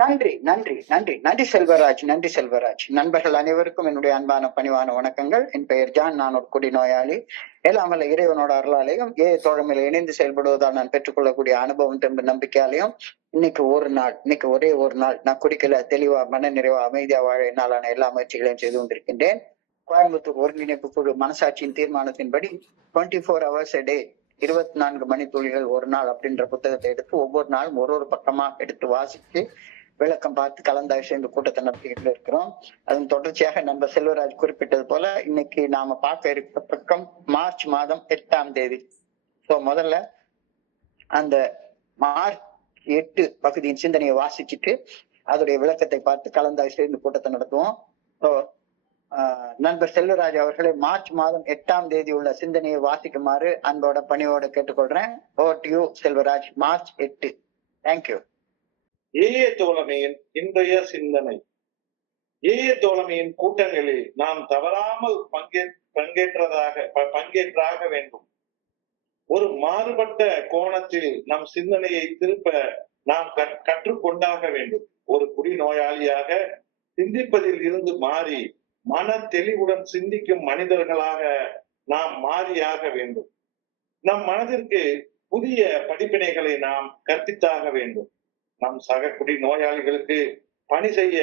நன்றி நன்றி நன்றி நன்றி செல்வராஜ், நன்றி செல்வராஜ். நண்பர்கள் அனைவருக்கும் என்னுடைய அன்பான பணிவான வணக்கங்கள். என் பெயர் ஜான். நான் ஒரு குடிநோயாளி. எல்லாமல்ல இறைவனோட அருளாலையும் தோழமையில இணைந்து செயல்படுவதால் நான் பெற்றுக்கொள்ளக்கூடிய அனுபவம் திரும்ப நம்பிக்கையாலையும் இன்னைக்கு ஒரே ஒரு நாள் நான் குடிக்கல, தெளிவா மன நிறைவா அமைதியா வாழ என்னாலான எல்லா முயற்சிகளையும் செய்து கொண்டிருக்கின்றேன். கோயம்புத்தூர் ஒருங்கிணைப்பு குழு மனசாட்சியின் தீர்மானத்தின்படி 24 hours a day, 24 மணித்துளிகள் ஒரு நாள் அப்படின்ற புத்தகத்தை எடுத்து ஒவ்வொரு நாளும் ஒரு பக்கமா எடுத்து வாசித்து விளக்கம் பார்த்து கலந்தாய்வு இந்த கூட்டத்தை நடத்திக்கிட்டு இருக்கிறோம். அதன் தொடர்ச்சியாக நம்ம செல்வராஜ் குறிப்பிட்டது போல இன்னைக்கு நாம பார்க்க இருக்கிற பக்கம் மார்ச் மாதம் 8ஆம் தேதி. முதல்ல அந்த மார்ச் 8 பகுதியின் சிந்தனையை வாசிச்சுட்டு அதோடைய விளக்கத்தை பார்த்து கலந்தாய்வு இந்த கூட்டத்தை நடத்துவோம். நண்பர் செல்வராஜ் அவர்களை மார்ச் மாதம் 8ஆம் தேதி உள்ள சிந்தனையை வாசிக்குமாறு அன்போட பணியோட கேட்டுக்கொள்றேன். Over to you Selvaraj. March 8. Thank you. AA தோழமையின் இன்றைய சிந்தனை. ஏஏ தோழமையின் கூட்டங்களில் நாம் தவறாமல் பங்கேற்றாக வேண்டும். ஒரு மாறுபட்ட கோணத்தில் நம் சிந்தனையை திருப்ப நாம் கற்றுக்கொண்டாக வேண்டும். ஒரு குடிநோயாளியாக சிந்திப்பதில் இருந்து மாறி மன தெளிவுடன் சிந்திக்கும் மனிதர்களாக நாம் மாறியாக வேண்டும். நம் மனதிற்கு புதிய படிப்பினைகளை நாம் கற்பித்தாக வேண்டும். நம் சக குடிநோயாளிகளுக்கு பணி செய்ய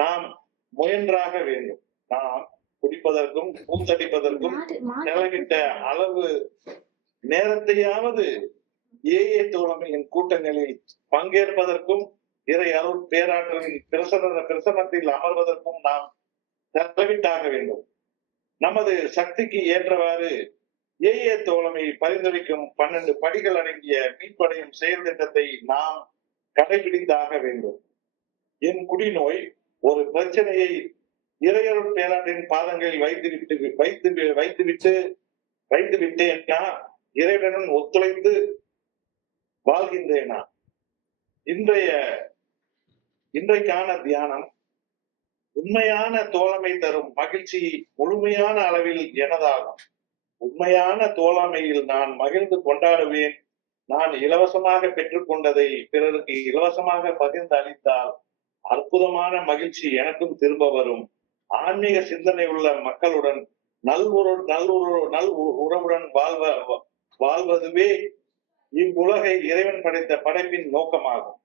நாம் முயன்றாக வேண்டும். நாம் குடிப்பதற்கும் கூத்தடிப்பதற்கும் செலவிட்ட அளவு நேரத்தையாவது ஏஏ தோழமையின் கூட்டங்களில் பங்கேற்பதற்கும் இறை அருள் பேராற்றலின் பிரசனத்தில் அமர்வதற்கும் நாம் செலவிட்டாக வேண்டும். நமது சக்திக்கு ஏற்றவாறு ஏஏ தோழமை பரிந்துரைக்கும் 12 படிகள் அடங்கிய மீட்படையும் செயல் திட்டத்தை நாம் கடைபிடித்தாக வேண்டும். என் குடிநோய் ஒரு பிரச்சனையை இறையருள் பேராற்றின் பாதங்களில் வைத்து விட்டேனா, இறைவனுடன் ஒத்துழைத்து வாழ்கின்றேனா? இன்றைக்கான தியானம். உண்மையான தோழமை தரும் மகிழ்ச்சி முழுமையான அளவில் எனதாகும். உண்மையான தோழமையில் நான் மகிழ்ந்து கொண்டாடுவேன். நான் இலவசமாக பெற்றுக்கொண்டதை பிறருக்கு இலவசமாக பகிர்ந்து அளித்தால் அற்புதமான மகிழ்ச்சி எனக்கும் திரும்ப வரும். ஆன்மீக சிந்தனை உள்ள மக்களுடன் நல் உறவுடன் வாழ்வதுவே இவ்வுலகை இறைவன் படைத்த படைப்பின் நோக்கமாகும்.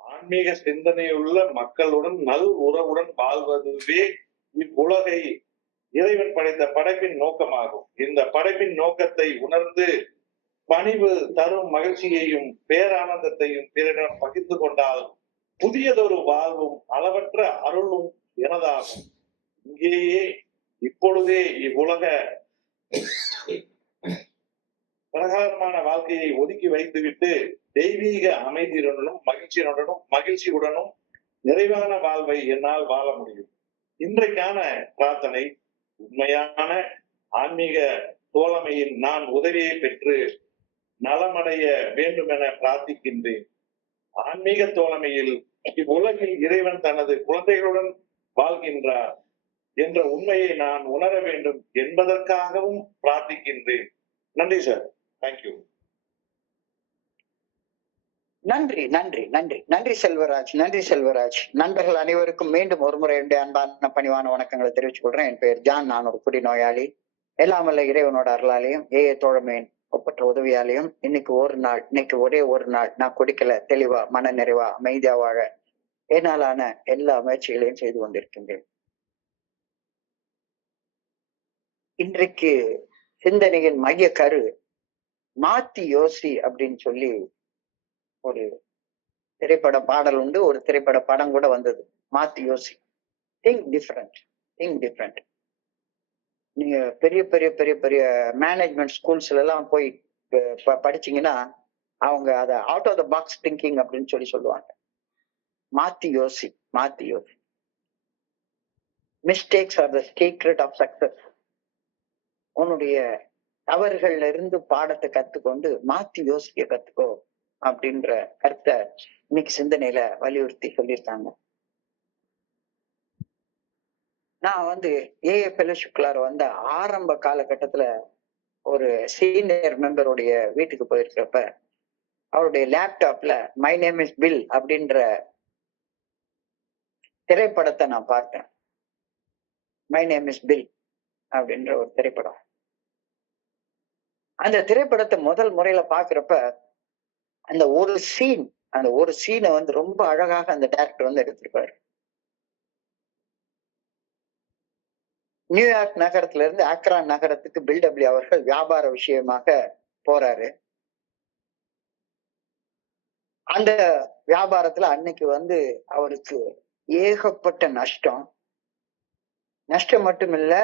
ஆன்மீக சிந்தனையுள்ள மக்களுடன் நல் உறவுடன் வாழ்வதுவே இவ்வுலகை இறைவன் படைத்த படைப்பின் நோக்கமாகும். இந்த படைப்பின் நோக்கத்தை உணர்ந்து பணிவு தரும் மகிழ்ச்சியையும் பேரானந்தத்தையும் பிறரிடம் பகிர்ந்து கொண்டால் புதியதொரு வாழ்வும் அளவற்ற அருளும் எனதாகும். இங்கேயே இப்பொழுதே இவ்வுலக பிரகாரமான வாழ்க்கையை ஒதுக்கி வைத்துவிட்டு தெய்வீக அமைதியுடனும் மகிழ்ச்சியுடனும் நிறைவான வாழ்வை என்னால் வாழ முடியும். இன்றைக்கான பிரார்த்தனை. உண்மையான ஆன்மீக தோழமையின் நான் உதவியை பெற்று நலமடைய வேண்டும் என பிரார்த்திக்கின்றேன். ஆன்மீக தோழமையில் இவ்வுலகில் இறைவன் தனது குழந்தைகளுடன் வாழ்கின்றார் என்ற உண்மையை நான் உணர வேண்டும் என்பதற்காகவும் பிரார்த்திக்கின்றேன். நன்றி சார். தேங்க்யூ. நன்றி நன்றி நன்றி நன்றி செல்வராஜ், நன்றி செல்வராஜ். நண்பர்கள் அனைவருக்கும் மீண்டும் ஒரு முறை அன்பான பணிவான வணக்கங்களை தெரிவித்துக் கொள்றேன். என் பெயர் ஜான். நான் ஒரு குடிநோயாளி. எல்லாமல்ல இறைவனோட அருளாலையும் ஏஏ தோழமையின் ஒப்பற்ற உதவியாலையும் இன்னைக்கு ஒரே ஒரு நாள் நான் குடிக்கல, தெளிவா மன நிறைவா அமைதியா வாழ என்னாலான எல்லா முயற்சிகளையும் செய்து கொண்டிருக்கின்றேன். இன்றைக்கு சிந்தனையின் மைய கரு மாத்தி யோசி அப்படின்னு சொல்லி ஒரு திரைப்பட பாடல் உண்டு. ஒரு திரைப்பட படம் கூட வந்தது. மாத்தி யோசி. Think different. நீங்க பெரிய பெரிய பெரிய பெரிய மேனேஜ்மெண்ட் ஸ்கூல்ஸ்ல எல்லாம் போய் படிச்சீங்கன்னா அவங்க அதை out of the box thinking அப்படின்னு சொல்லுவாங்க. மாத்தி யோசி. Mistakes are the secret of success. உன்னுடைய தவறுகள்ல இருந்து பாடத்தை கத்துக்கொண்டு மாத்தி யோசிக்க கத்துக்கோ அப்படின்ற கருத்தை இன்னைக்கு சிந்தனையில வலியுறுத்தி சொல்லியிருக்காங்க. நான் ஏஏ ஃபெலோஷிப்குள்ளார ஆரம்ப காலகட்டத்துல ஒரு சீனியர் மெம்பருடைய வீட்டுக்கு போயிருக்கிறப்ப அவருடைய லேப்டாப்ல மை நேம் இஸ் பில் அப்படின்ற திரைப்படத்தை நான் பார்த்தேன். மை நேம் இஸ் பில் அப்படின்ற ஒரு திரைப்படம். அந்த திரைப்படத்தை முதல் முறையில பாக்குறப்ப அந்த ஒரு சீனை வந்து ரொம்ப அழகாக அந்த டைரக்டர் வந்து எடுத்திருப்பாரு. நியூயார்க் நகரத்துல இருந்து ஆக்ரான் நகரத்துக்கு பில்டபிள்யூ அவர்கள் வியாபார விஷயமாக போறாரு. அந்த வியாபாரத்துல அன்னைக்கு வந்து அவருக்கு ஏகப்பட்ட நஷ்டம். நஷ்டம் மட்டும் இல்ல,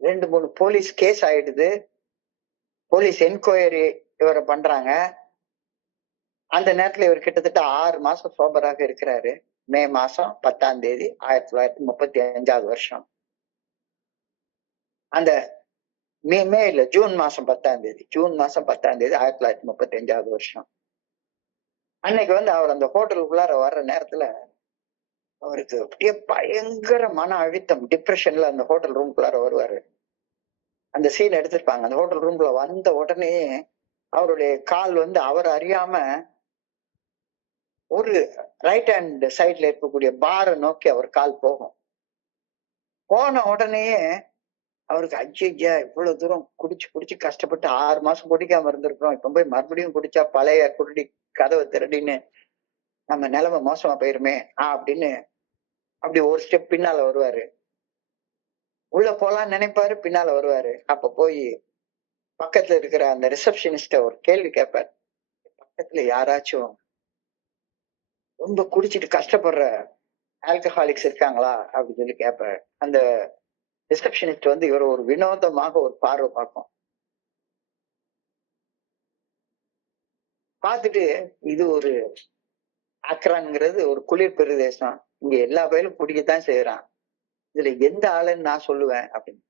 2-3 போலீஸ் கேஸ் ஆயிடுது. போலீஸ் என்கொயரி இவரை பண்றாங்க. அந்த நேரத்துல இவர் கிட்டத்தட்ட 6 மாசம் சோபராக இருக்கிறாரு. மே மாசம் 10ஆம் தேதி 1935 வருஷம். அந்த மே இல்ல, ஜூன் மாசம் 10ஆம் தேதி 1935 வருஷம். அன்னைக்கு வந்து அவர் அந்த ஹோட்டலுக்குள்ளார வர்ற நேரத்துல அவருக்கு அப்படியே பயங்கர மன அழுத்தம், டிப்ரெஷன்ல அந்த ஹோட்டல் ரூம்குள்ளார வருவாரு. அந்த சீன் எடுத்திருப்பாங்க. அந்த ஹோட்டல் ரூம்குள்ள வந்த உடனே அவருடைய கால் வந்து அவர் அறியாம ஒரு ரைட் ஹேண்ட் சைட்ல இருக்கக்கூடிய பாரை நோக்கி அவர் கால் போகும். போன உடனேயே அவருக்கு ஐயா இவ்வளவு தூரம் குடிச்சு கஷ்டப்பட்டு 6 மாசம் குடிக்காம இருந்திருக்கிறோம், இப்ப போய் மறுபடியும் குடிச்சா பழைய குருடி கதவை திருடின்னு நம்ம நிலைமை மோசமா போயிருமே அப்படின்னு அப்படி ஒரு ஸ்டெப் பின்னால வருவாரு. உள்ள போலான்னு நினைப்பாரு, பின்னால வருவாரு. அப்ப போய் பக்கத்துல இருக்கிற அந்த ரிசப்ஷனிஸ்ட ஒரு கேள்வி கேட்பாரு. பக்கத்துல யாராச்சும் ரொம்ப குடிச்சிட்டு கஷ்டப்படுற ஆல்கஹாலிக்ஸ் இருக்காங்களா அப்படின்னு சொல்லி கேட்பாரு. அந்த ரிசப்ஷனிஸ்ட் வந்து இவர் ஒரு வினோதமாக ஒரு பார்வை பார்க்கும். பார்த்துட்டு, இது ஒரு ஆக்ரான்ங்கிறது ஒரு குளிர் பிரதேசம், இங்க எல்லா பயிலும் குடிக்கத்தான் செய்யறான், இதுல எந்த ஆளுன்னு நான் சொல்லுவேன் அப்படின்னு.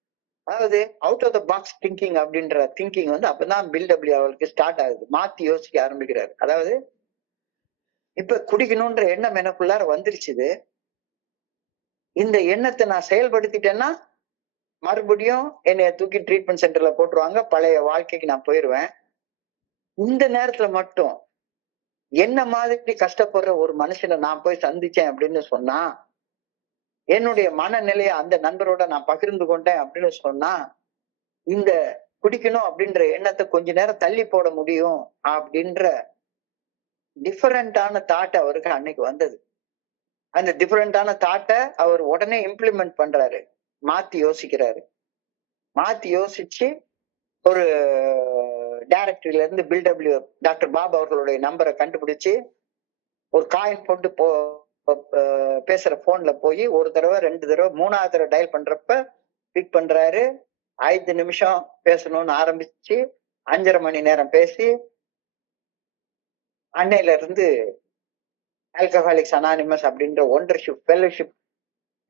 அதாவது out of the box thinking அப்படின்ற திங்கிங் வந்து அப்பதான் பில்டபிள்யூ அவருக்கு ஸ்டார்ட் ஆகுது. மாத்தி யோசிக்க ஆரம்பிக்கிறாரு. அதாவது இப்ப குடிக்கணும்ன்ற எண்ணம் எனக்குள்ளார வந்துருச்சுது. இந்த எண்ணத்தை நான் செயல்படுத்திட்டேன்னா மறுபடியும் என்னைய தூக்கி ட்ரீட்மெண்ட் சென்டர்ல போட்டுருவாங்க, பழைய வாழ்க்கைக்கு நான் போயிருவேன். இந்த நேரத்துல மட்டும் என்ன மாதிரி கஷ்டப்படுற ஒரு மனுஷனை நான் போய் சந்திச்சேன் அப்படின்னு சொன்னா, என்னுடைய மனநிலையை அந்த நண்பரோட நான் பகிர்ந்து கொண்டேன் அப்படின்னு சொன்னா, இந்த குடிக்கணும் அப்படின்ற எண்ணத்தை கொஞ்ச நேரம் தள்ளி போட முடியும் அப்படின்ற டிஃபரெண்டான தாட் அவருக்கு அன்னைக்கு வந்தது. அந்த டிஃபரெண்டான தாட்டை அவர் உடனே இம்ப்ளிமெண்ட் பண்றாரு, மாத்தி யோசிக்கிறாரு. மாத்தி யோசிச்சு ஒரு டைரக்டரியில இருந்து பில்டபிள்யூ டாக்டர் பாபு அவர்களுடைய நம்பரை கண்டுபிடிச்சு ஒரு காயின் போட்டு பேசுற போன்ல போய் ஒரு தடவை 2 தடவை 3ஆவது தடவை டயல் பண்றப்ப பிக் பண்றாரு. 5 நிமிஷம் பேசணும்னு ஆரம்பிச்சு 5.5 மணி நேரம் பேசி அன்னையில இருந்து ஆல்கஹாலிக்ஸ் அனானிமஸ் அப்படின்ற ஒண்டர்ஷிப் ஃபெல்லோஷிப்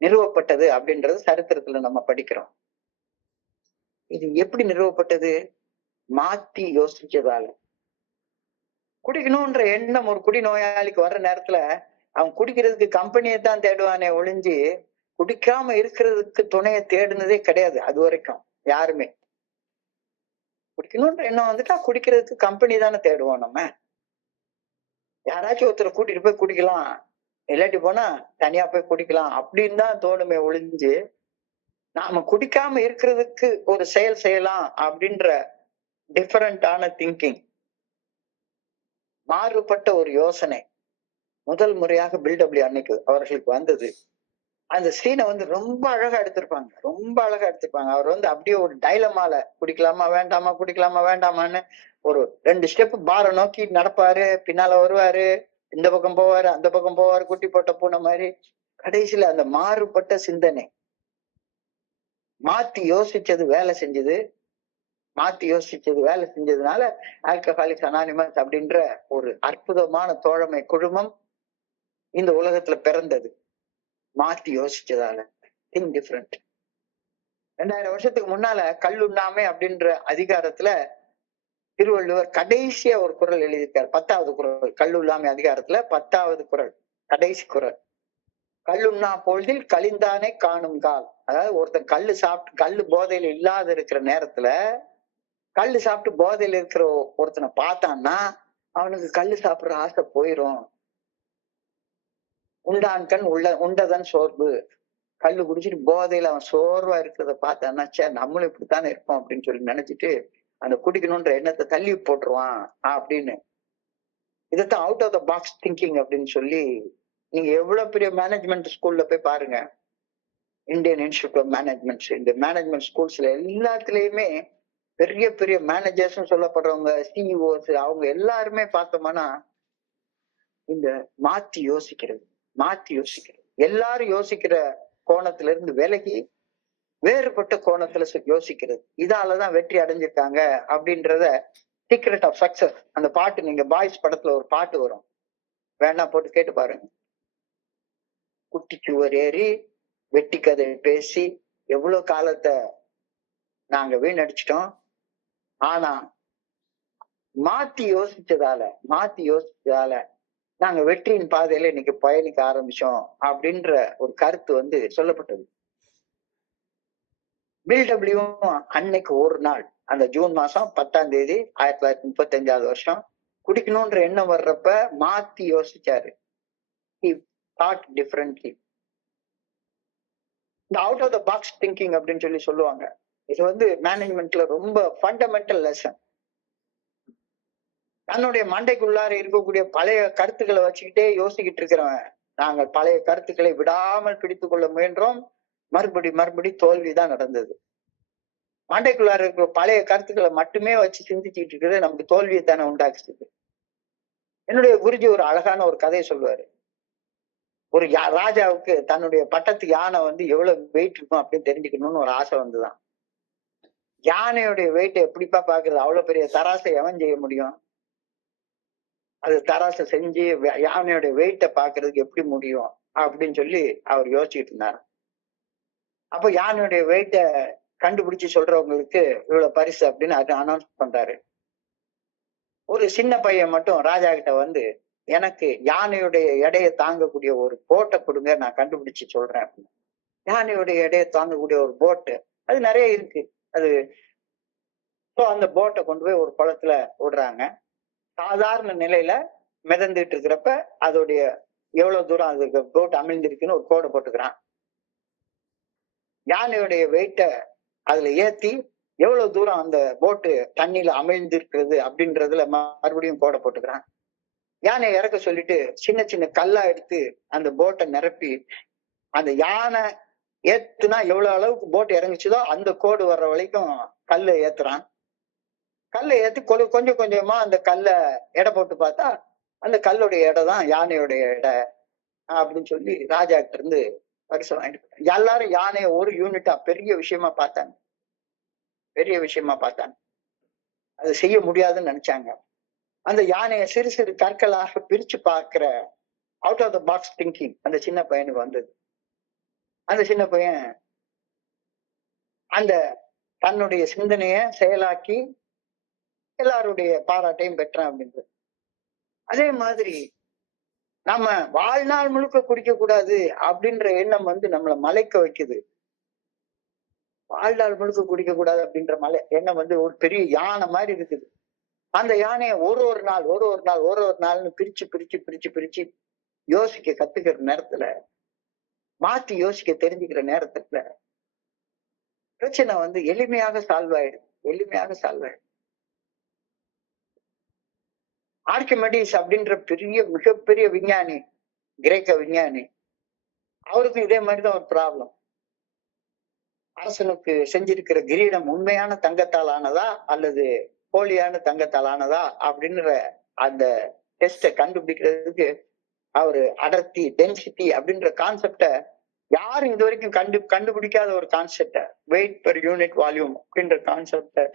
நிறுவப்பட்டது அப்படின்றது சரித்திரத்துல நம்ம படிக்கிறோம். இது எப்படி நிறுவப்பட்டது? மாத்தி யோசிச்சதால. குடிக்கணும்ன்ற எண்ணம் ஒரு குடி நோயாளிக்கு வர்ற நேரத்துல அவன் குடிக்கிறதுக்கு கம்பெனியை தான் தேடுவானே ஒழிஞ்சு குடிக்காம இருக்கிறதுக்கு துணையை தேடுனதே கிடையாது அது வரைக்கும் யாருமே. குடிக்கணும்ன்ற எண்ணம் வந்துட்டா குடிக்கிறதுக்கு கம்பெனி தானே தேடுவோம் நம்ம. யாராச்சும் ஒருத்தரை கூட்டிட்டு போய் குடிக்கலாம், இல்லாட்டி போனா தனியா போய் குடிக்கலாம் அப்படின்னு தான் தோணுமே ஒழிஞ்சு நாம குடிக்காம இருக்கிறதுக்கு ஒரு செயல் செய்யலாம் அப்படின்ற டிஃபரண்டான திங்கிங், மாறுபட்ட ஒரு யோசனை முதல் முறையாக பில்டபிள்யூ அன்னைக்கு அவர்களுக்கு வந்தது. அந்த சீனை வந்து ரொம்ப அழகா எடுத்திருப்பாங்க, ரொம்ப அழகா எடுத்திருப்பாங்க. அவர் வந்து அப்படியே ஒரு டைலமால குடிக்கலாமா வேண்டாமா குடிக்கலாமா வேண்டாமான்னு ஒரு 2 ஸ்டெப் பாரை நோக்கி நடப்பாரு, பின்னால வருவாரு, இந்த பக்கம் போவாரு அந்த பக்கம் போவாரு, குட்டி போட்ட பூனை மாதிரி. கடைசியில அந்த மாறுபட்ட சிந்தனை மாத்தி யோசிச்சது வேலை செஞ்சதுனால ஆல்கஹாலிக்ஸ் அனானிமஸ் அப்படின்ற ஒரு அற்புதமான தோழமை குழுமம் இந்த உலகத்துல பிறந்தது. மாத்தி யோசிச்சதால. Think different. 2000 வருஷத்துக்கு முன்னால கல்லுண்ணாமை அப்படின்ற அதிகாரத்துல திருவள்ளுவர் கடைசியா ஒரு குறள் எழுதியிருக்காரு, 10வது குறள், கல்லுண்ணாமை அதிகாரத்துல 10வது குறள், கடைசி குறள். கல்லுண்ணா பொழுதில் கலிந்தானே காணும் கால். அதாவது ஒருத்தன் கல்லு போதையில இல்லாத இருக்கிற நேரத்துல கல்லு சாப்பிட்டு போதையில இருக்கிற ஒருத்தனை பார்த்தான்னா அவனுக்கு கல்லு சாப்பிடுற ஆசை போயிரும். உண்டான் கண் உண்டதன் சோர்வு. கல்லு குடிச்சிட்டு போதையில அவன் சோர்வா இருக்கிறத பார்த்தான்னா, ச்சே நம்மளும் இப்படித்தானே இருப்போம் அப்படின்னு சொல்லி நினைச்சிட்டு அந்த குடிக்கணும்ன்ற எண்ணத்தை தள்ளி போட்டுருவான் அப்படின்னு. இதைத்தான் out of the box thinking அப்படின்னு சொல்லி, நீங்க எவ்வளவு பெரிய மேனேஜ்மெண்ட் ஸ்கூல்ல போய் பாருங்க, இந்தியன் இன்ஸ்டிடியூட் ஆஃப் மேனேஜ்மெண்ட், இந்த மேனேஜ்மெண்ட் ஸ்கூல்ஸ்ல எல்லாத்துலயுமே பெரிய பெரிய மேனேஜர்ஸ் சொல்லப்படுறவங்க, சிஇஓஸ், அவங்க எல்லாருமே பார்த்தோம்னா இந்த மாத்தி யோசிக்கிறது எல்லாரும் யோசிக்கிற கோணத்துல இருந்து விலகி வேறுபட்ட கோணத்துல யோசிக்கிறது, இதாலதான் வெற்றி அடைஞ்சிருக்காங்க அப்படின்றத சீக்ரெட் ஆஃப் சக்சஸ். அந்த பாட்டு, நீங்க பாய்ஸ் படத்துல ஒரு பாட்டு வரும், வேணா போட்டு கேட்டு பாருங்க. குட்டிச்சுவர் ஏறி வெட்டி கதை பேசி எவ்வளவு காலத்தை நாங்க வீணடிச்சிட்டோம். ஆனா மாத்தி யோசிச்சதால நாங்க வெற்றியின் பாதையில இன்னைக்கு பயணிக்க ஆரம்பிச்சோம் அப்படின்ற ஒரு கருத்து சொல்லப்பட்டது. பில்டபிள்யூவும் அன்னைக்கு ஒரு நாள், அந்த ஜூன் மாசம் 10ஆம் தேதி 1935 வருஷம், குடிக்கணும்ன்ற எண்ணம் வர்றப்ப மாத்தி யோசிச்சாரு. He thought differently. இந்த out of the box thinking அப்படின்னு சொல்லுவாங்க. இது மேனேஜ்மெண்ட்ல ரொம்ப ஃபண்டமெண்டல் லெசன். தன்னுடைய மண்டைக்குள்ளார இருக்கக்கூடிய பழைய கருத்துக்களை வச்சுக்கிட்டே யோசிக்கிட்டு இருக்கிறவன், நாங்கள் பழைய கருத்துக்களை விடாமல் பிடித்துக் கொள்ள முயன்றோம், மறுபடி தோல்விதான் நடந்தது. மண்டைக்குள்ளார இருக்கிற பழைய கருத்துக்களை மட்டுமே வச்சு சிந்திச்சுட்டு இருக்கிறது நமக்கு தோல்வியை தானே உண்டாக்குது. என்னுடைய குருஜி ஒரு அழகான ஒரு கதையை சொல்லுவாரு. ஒரு ராஜாவுக்கு தன்னுடைய பட்டத்து யானை எவ்வளவு வெயிட் இருக்கும் அப்படின்னு தெரிஞ்சுக்கணும்னு ஒரு ஆசை வந்துதான். யானையுடைய வெயிட் எப்படிப்பா பாக்குறது, அவ்வளவு பெரிய தராசை எவன் செய்ய முடியும்? அது தராசை செஞ்சு யானையோட வெயிட்ட பாக்குறதுக்கு எப்படி முடியும் அப்படின்னு சொல்லி அவர் யோசிச்சுட்டு இருந்தார். அப்ப யானையுடைய வெயிட்ட கண்டுபிடிச்சு சொல்றவங்களுக்கு இவ்வளவு பரிசு அப்படின்னு அனௌன்ஸ் பண்றாரு. ஒரு சின்ன பையன் மட்டும் ராஜா கிட்ட எனக்கு யானையுடைய எடையை தாங்கக்கூடிய ஒரு போட்டை கொடுங்க, நான் கண்டுபிடிச்சு சொல்றேன் அப்படின்னு. யானையுடைய எடையை தாங்கக்கூடிய ஒரு போட்டு அது நிறைய இருக்கு. அது அந்த போட்டை கொண்டு போய் ஒரு குளத்துல விடுறாங்க. சாதாரண நிலையில மிதந்துட்டு இருக்கிறப்ப அதோடைய எவ்வளவு தூரம் அதுக்கு போட் அமிழ்ந்திருக்குன்னு ஒரு கோடை போட்டுக்கிறான். யானையுடைய வெயிட்ட அதுல ஏத்தி எவ்வளவு தூரம் அந்த போட்டு தண்ணியில அமிழ்ந்திருக்கிறது அப்படின்றதுல மறுபடியும் கோடை போட்டுக்கிறான். யானையை இறக்க சொல்லிட்டு சின்ன சின்ன கல்லா எடுத்து அந்த போட்டை நிரப்பி அந்த யானை ஏத்துனா எவ்வளவு அளவுக்கு போட் இறங்குச்சுதோ அந்த கோடு வர்ற வரைக்கும் கல்லை ஏத்துறான். கல்லை ஏத்தி கொஞ்சம் கொஞ்சமா அந்த கல்லை எடை போட்டு பார்த்தா அந்த கல்லுடைய எடை தான் யானையுடைய எடை அப்படின்னு சொல்லி ராஜா கிட்ட இருந்து பரிசு வாங்கிட்டு எல்லாரும் யானையை ஒரு யூனிட்டா பெரிய விஷயமா பார்த்தாங்க. அது செய்ய முடியாதுன்னு நினைச்சாங்க. அந்த யானையை சிறு சிறு கற்களாக பிரிச்சு பார்க்கிற out of the box thinking அந்த சின்ன பையனுக்கு வந்தது. அந்த சின்ன பையன் அந்த தன்னுடைய சிந்தனைய செயலாக்கி எல்லாருடைய பாராட்டையும் பெற்றான் அப்படின்றது. அதே மாதிரி நம்ம வாழ்நாள் முழுக்க குடிக்க கூடாது அப்படின்ற எண்ணம் நம்மளை மலைக்க வைக்குது. வாழ்நாள் முழுக்க குடிக்க கூடாது அப்படின்ற எண்ணம் ஒரு பெரிய யானை மாதிரி இருக்குது. அந்த யானையை ஒரு நாள்னு பிரிச்சு யோசிக்க கத்துக்கிற நேரத்துல, மாத்தி யோசிக்க தெரிஞ்சுக்கிற நேரத்துல பிரச்சனை எளிமையாக சால்வ் ஆயிடுது. ஆர்கிமெடிஸ் அப்படின்ற மிகப்பெரிய விஞ்ஞானி, கிரேக்க விஞ்ஞானி, அவருக்கும் இதே மாதிரிதான் ஒரு ப்ராப்ளம். அரசனுக்கு செஞ்சிருக்கிற கிரீடம் உண்மையான தங்கத்தால் ஆனதா அல்லது போலியான தங்கத்தால் ஆனதா அப்படின்ற அந்த டெஸ்ட கண்டுபிடிக்கிறதுக்கு அவரு அடர்த்தி, டென்சிட்டி அப்படின்ற கான்செப்ட யாரும் இது வரைக்கும் கண்டுபிடிக்காத ஒரு கான்செப்ட, வெயிட் பெர் யூனிட் வால்யூம் அப்படின்ற கான்செப்ட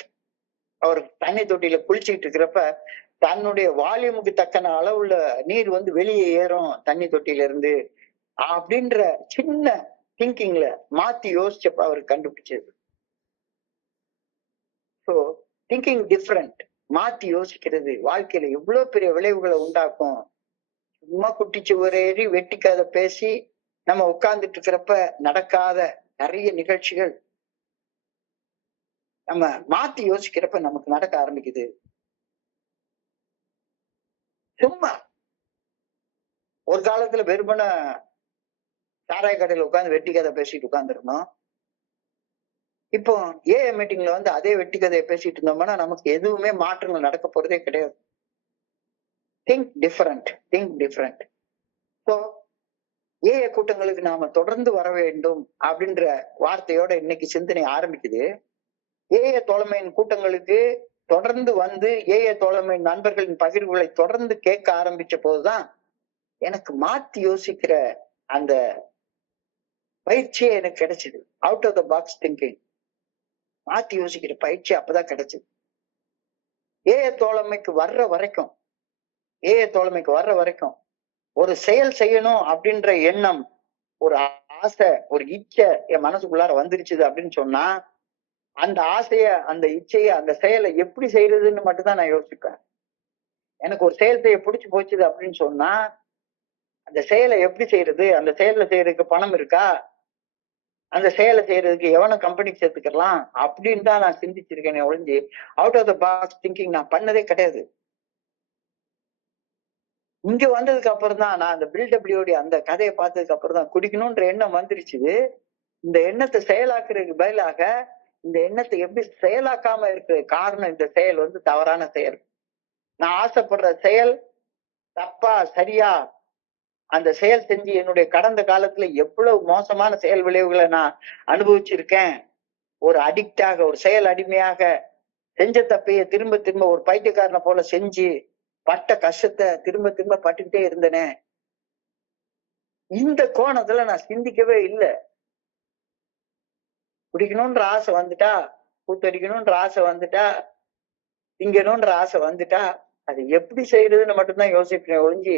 அவர் தண்ணி தொட்டியில குளிச்சுக்கிட்டு இருக்கிறப்ப தன்னுடைய வால்யூமுக்கு தக்கன அளவுள்ள நீர் வெளியே ஏறும் தண்ணி தொட்டியில இருந்து அப்படின்ற சின்ன திங்கிங்ல மாத்தி யோசிச்சப்ப அவர் கண்டுபிடிச்சது. ஸோ திங்கிங் டிஃப்ரெண்ட், மாத்தி யோசிக்கிறது வாழ்க்கையில எவ்வளவு பெரிய விளைவுகளை உண்டாக்கும். சும்மா குட்டிச்சுவரேறி வெட்டிக்காத பேசி நம்ம உட்கார்ந்துட்டு இருக்கிறப்ப நடக்காத நிறைய நிகழ்ச்சிகள் நம்ம மாத்தி யோசிக்கிறப்ப நமக்கு நடக்க ஆரம்பிக்குது. சும்மா ஒரு காலத்துல வெறுமன சாராய கடையில உட்கார்ந்து வெட்டி கதை பேசிட்டு உட்கார்ந்துருந்தோம். இப்போ ஏஏ மீட்டிங்ல வந்து அதே வெட்டி கதையை பேசிட்டு இருந்தோம்னா நமக்கு எதுவுமே மாற்றங்கள் நடக்க போறதே கிடையாது. Think different, think different. So AA கூட்டங்களுக்கு நாம தொடர்ந்து வர வேண்டும் அப்படின்ற வார்த்தையோட இன்னைக்கு சிந்தனை ஆரம்பிக்குது. ஏஏ தோழமையின் கூட்டங்களுக்கு தொடர்ந்து வந்து ஏஏ தோழமை நண்பர்களின் பகிர்வுகளை தொடர்ந்து கேட்க ஆரம்பிச்ச போதுதான் எனக்கு மாத்தி யோசிக்கிற அந்த பயிற்சியே எனக்கு கிடைச்சது. Out of the box thinking, மாத்தி யோசிக்கிற பயிற்சி அப்பதான் கிடைச்சது. ஏஏ தோழமைக்கு வர்ற வரைக்கும், ஏஏ தோழமைக்கு வர்ற வரைக்கும் ஒரு செயல் செய்யணும் அப்படின்ற எண்ணம், ஒரு ஆசை, ஒரு இச்சை என் மனசுக்குள்ளார வந்துருச்சுது அப்படின்னு சொன்னா அந்த ஆசைய, அந்த இச்சைய, அந்த செயலை எப்படி செய்யறதுன்னு மட்டும்தான் நான் யோசிப்பேன். எனக்கு ஒரு செயல் செய்ய பிடிச்சு போச்சுது அப்படின்னு சொன்னா அந்த செயலை எப்படி செய்யறது, அந்த செயலை செய்யறதுக்கு பணம் இருக்கா, அந்த செயலை செய்யறதுக்கு எவனை கம்பெனிக்கு சேர்த்துக்கலாம் அப்படின்னு தான் நான் சிந்திச்சிருக்கேன் ஒழிஞ்சு out of the box thinking நான் பண்ணதே கிடையாது. இங்க வந்ததுக்கு அப்புறம் தான் நான் அந்த பில்டபிள்யூடி அந்த கதையை பார்த்ததுக்கு அப்புறம் தான் குடிக்கணும்ன்ற எண்ணம் வந்துருச்சு. இந்த எண்ணத்தை செயலாக்குறதுக்கு பதிலாக இந்த எண்ணத்தை எப்படி செயலாக்காம இருக்கிற காரணம், இந்த செயல் வந்து தவறான செயல். நான் ஆசைப்படுற செயல் தப்பா சரியா, அந்த செயல் செஞ்சு என்னுடைய கடந்த காலத்துல எவ்வளவு மோசமான செயல் விளைவுகளை நான் அனுபவிச்சிருக்கேன். ஒரு அடிக்டாக, ஒரு செயல் அடிமையாக செஞ்ச தப்பைய திரும்ப திரும்ப ஒரு பைத்தியக்காரனை போல செஞ்சு பட்ட கஷ்டத்தை திரும்ப திரும்ப பட்டுக்கிட்டே இருந்தனே. இந்த கோணத்துல நான் சிந்திக்கவே இல்லை. குடிக்கணும்ன்ற ஆசை வந்துட்டா, கூத்தடிக்கணும்ன்ற ஆசை வந்துட்டா, திங்கணும்ன்ற ஆசை வந்துட்டா அது எப்படி செய்யறதுன்னு மட்டும்தான் யோசிப்பேன் ஒழிஞ்சு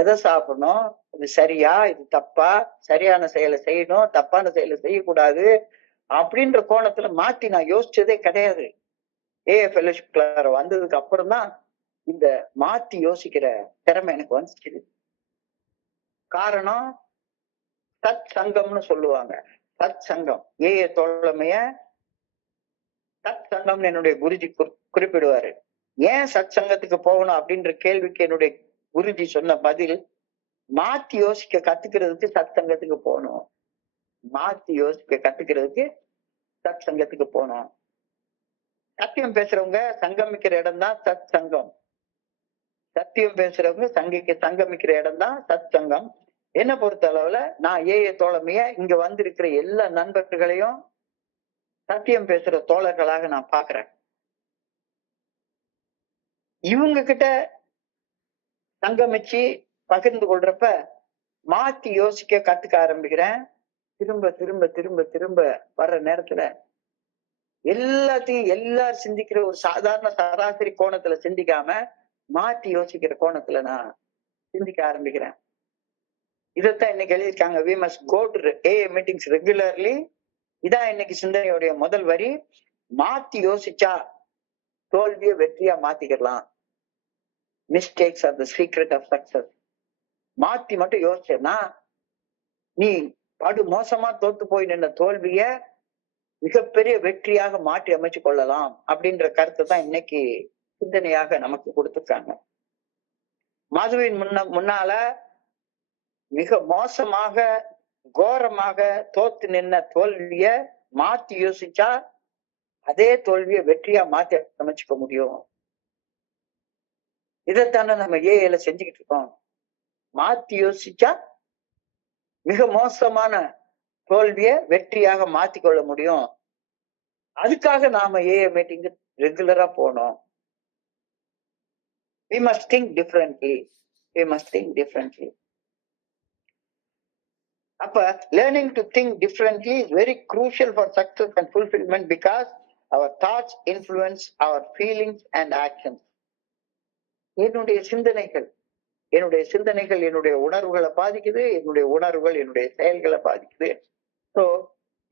எதை சாப்பிடணும், இது சரியா, இது தப்பா, சரியான செயலை செய்யணும், தப்பான செயலை செய்யக்கூடாது அப்படின்ற கோணத்துல மாத்தி நான் யோசிச்சதே கிடையாது. ஏஏ ஃபெலோஷிப் வந்ததுக்கு அப்புறம் தான் இந்த மாத்தி யோசிக்கிற திறமை எனக்கு வந்துச்சு. காரணம் சத் சங்கம்னு சொல்லுவாங்க. சத் சங்கம், ஏஏ தோழமைய சத் சங்கம்னு என்னுடைய குருஜி குறிப்பிடுவாரு. ஏன் சத் சங்கத்துக்கு போகணும் அப்படின்ற கேள்விக்கு என்னுடைய குருஜி சொன்ன பதில், மாத்தி யோசிக்க கத்துக்கிறதுக்கு சத் சங்கத்துக்கு போகணும். மாத்தி யோசிக்க கத்துக்கிறதுக்கு சத் சங்கத்துக்கு போகணும். சத்தியம் பேசுறவங்க சங்கமிக்கிற இடம் தான் சத் சங்கம். சத்தியம் பேசுறவங்க சங்கமிக்கிற இடம் தான் சத் சங்கம். என்ன பொறுத்த அளவுல நான் ஏஏ தோழமைய இங்க வந்திருக்கிற எல்லா நண்பர்களையும் சத்தியம் பேசுற தோழர்களாக நான் பாக்குறேன். இவங்க கிட்ட சங்கமிச்சு பகிர்ந்து கொள்றப்ப மாத்தி யோசிக்க கத்துக்க ஆரம்பிக்கிறேன். திரும்ப திரும்ப திரும்ப திரும்ப வர்ற நேரத்துல எல்லாத்தையும் எல்லாரும் சிந்திக்கிற ஒரு சாதாரண சராசரி கோணத்துல சிந்திக்காம மாத்தி யோசிக்கிற கோணத்துல நான் சிந்திக்க ஆரம்பிக்கிறேன். இதைத்தான் இன்னைக்கு எழுதியிருக்காங்க, we must go to AA meetings regularly. இதான் இன்னைக்கு சிந்தனையுடைய முதல் வரி. மாத்தி யோசிச்சா தோல்வியை வெற்றியா மாத்திக்கலாம். Mistakes are the secret of success. மாத்தி மட்டும் யோசிச்சேன்னா நீ படு மோசமா தோத்து போய் நின்ற தோல்விய மிகப்பெரிய வெற்றியாக மாற்றி அமைச்சு கொள்ளலாம் அப்படின்ற கருத்தை தான் இன்னைக்கு சிந்தனையாக நமக்கு கொடுத்திருக்காங்க. மதுவின் முன்னால மிக மோசமாக கோரமாக தோத்து நின்ன தோல்விய மாத்தி யோசிச்சா அதே தோல்வியை வெற்றியா மாத்தி அமைச்சுக்க முடியும். இதைத்தானே நம்ம ஏஏல செஞ்சுக்கிட்டு இருக்கோம். மாத்தி யோசிச்சா மிக மோசமான தோல்விய வெற்றியாக மாத்திக்கொள்ள முடியும். அதுக்காக நாம ஏஏ மீட்டிங் ரெகுலரா போனோம். we must think differently. we must think differently. அப்ப learning to think differently is very crucial for success and fulfillment because our thoughts influence our feelings and actions. என்னுடைய சிந்தனைகள் என்னுடைய உணர்வுகளை பாதிக்குது, என்னுடைய உணர்வுகள் என்னுடைய செயல்களை பாதிக்குது. ஸோ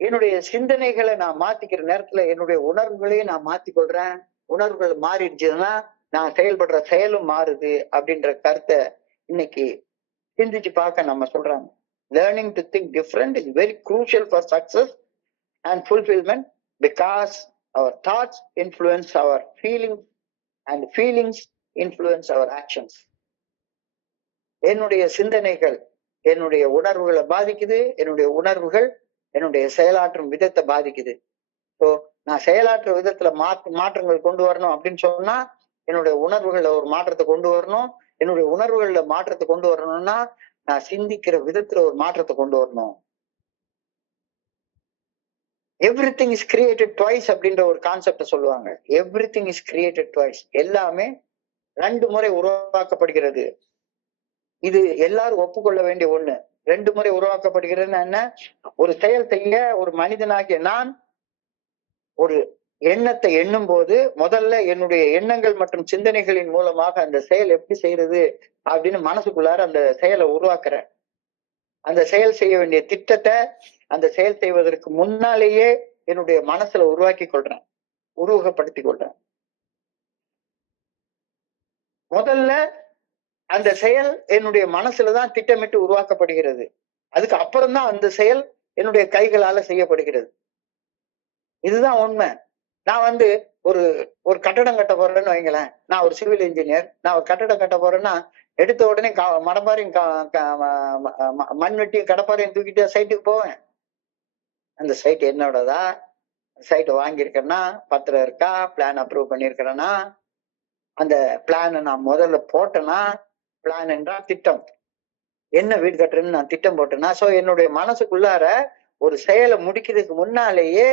என்னுடைய சிந்தனைகளை நான் மாத்திக்கிற நேரத்துல என்னுடைய உணர்வுகளையும் நான் மாத்திக்கொள்றேன். உணர்வுகள் மாறிடுச்சுன்னா நான் செயல்படுற செயலும் மாறுது அப்படின்ற கருத்தை இன்னைக்கு சிந்திச்சு பார்க்க நம்ம சொல்றாங்க. Learning to think different is very crucial for success and fulfillment because our thoughts influence our feelings and feelings influence our actions. என்னுடைய சிந்தனைகள் என்னுடைய உணர்வுகளை பாதிக்குது. என்னுடைய உணர்வுகள் என்னுடைய செயலாற்றும் விதத்தை பாதிக்குது. ஸோ நான் செயலாற்ற விதத்துல மாற்றங்கள் கொண்டு வரணும் அப்படின்னு சொன்னா என்னுடைய உணர்வுகள்ல ஒரு மாற்றத்தை கொண்டு வரணும். என்னுடைய உணர்வுகள்ல மாற்றத்தை கொண்டு வரணும்னா நான் சிந்திக்கிற விதத்துல ஒரு மாற்றத்தை கொண்டு வரணும். எவ்ரிதிங் இஸ் கிரியேட்டட் ட்வைஸ் அப்படின்ற ஒரு கான்செப்ட சொல்லுவாங்க. Everything is created twice. எல்லாமே 2 முறை உருவாக்கப்படுகிறது. இது எல்லாரும் ஒப்புக்கொள்ள வேண்டிய ஒண்ணு. 2 முறை உருவாக்கப்படுகிறதுன்னா என்ன? ஒரு செயல் செய்ய ஒரு மனிதனாகிய நான் ஒரு எண்ணத்தை எண்ணும் போது முதல்ல என்னுடைய எண்ணங்கள் மற்றும் சிந்தனைகளின் மூலமாக அந்த செயல் எப்படி செய்யறது அப்படின்னு மனசுக்குள்ளார அந்த செயலை உருவாக்குறேன். அந்த செயல் செய்ய வேண்டிய திட்டத்தை அந்த செயல் செய்வதற்கு முன்னாலேயே என்னுடைய மனசுல உருவாக்கி கொள்றேன், உருவகப்படுத்திக் கொள்றேன். முதல்ல அந்த செயல் என்னுடைய மனசுலதான் திட்டமிட்டு உருவாக்கப்படுகிறது. அதுக்கு அப்புறம்தான் அந்த செயல் என்னுடைய கைகளால செய்யப்படுகிறது. இதுதான் உண்மை. நான் ஒரு ஒரு கட்டடம் கட்ட போறேன்னு வைங்களேன். நான் ஒரு சிவில் இன்ஜினியர். நான் ஒரு கட்டடம் கட்ட போறேன்னா எடுத்த உடனே மடப்பாறையும் மண்வெட்டியும் கடப்பாறையும் தூக்கிட்டு சைட்டுக்கு போவேன். அந்த சைட் என்னோடதா? சைட் வாங்கியிருக்கேன்னா பத்திரம் இருக்கா? பிளான் அப்ரூவ் பண்ணிருக்கிறேன்னா? அந்த பிளான் நான் முதல்ல போட்டேன்னா, பிளான் என்றால் திட்டம், என்ன வீடு கட்டுறேன்னு நான் திட்டம் போட்டேன்னா, சோ என்னுடைய மனசுக்குள்ளார ஒரு செயலை முடிக்கிறதுக்கு முன்னாலேயே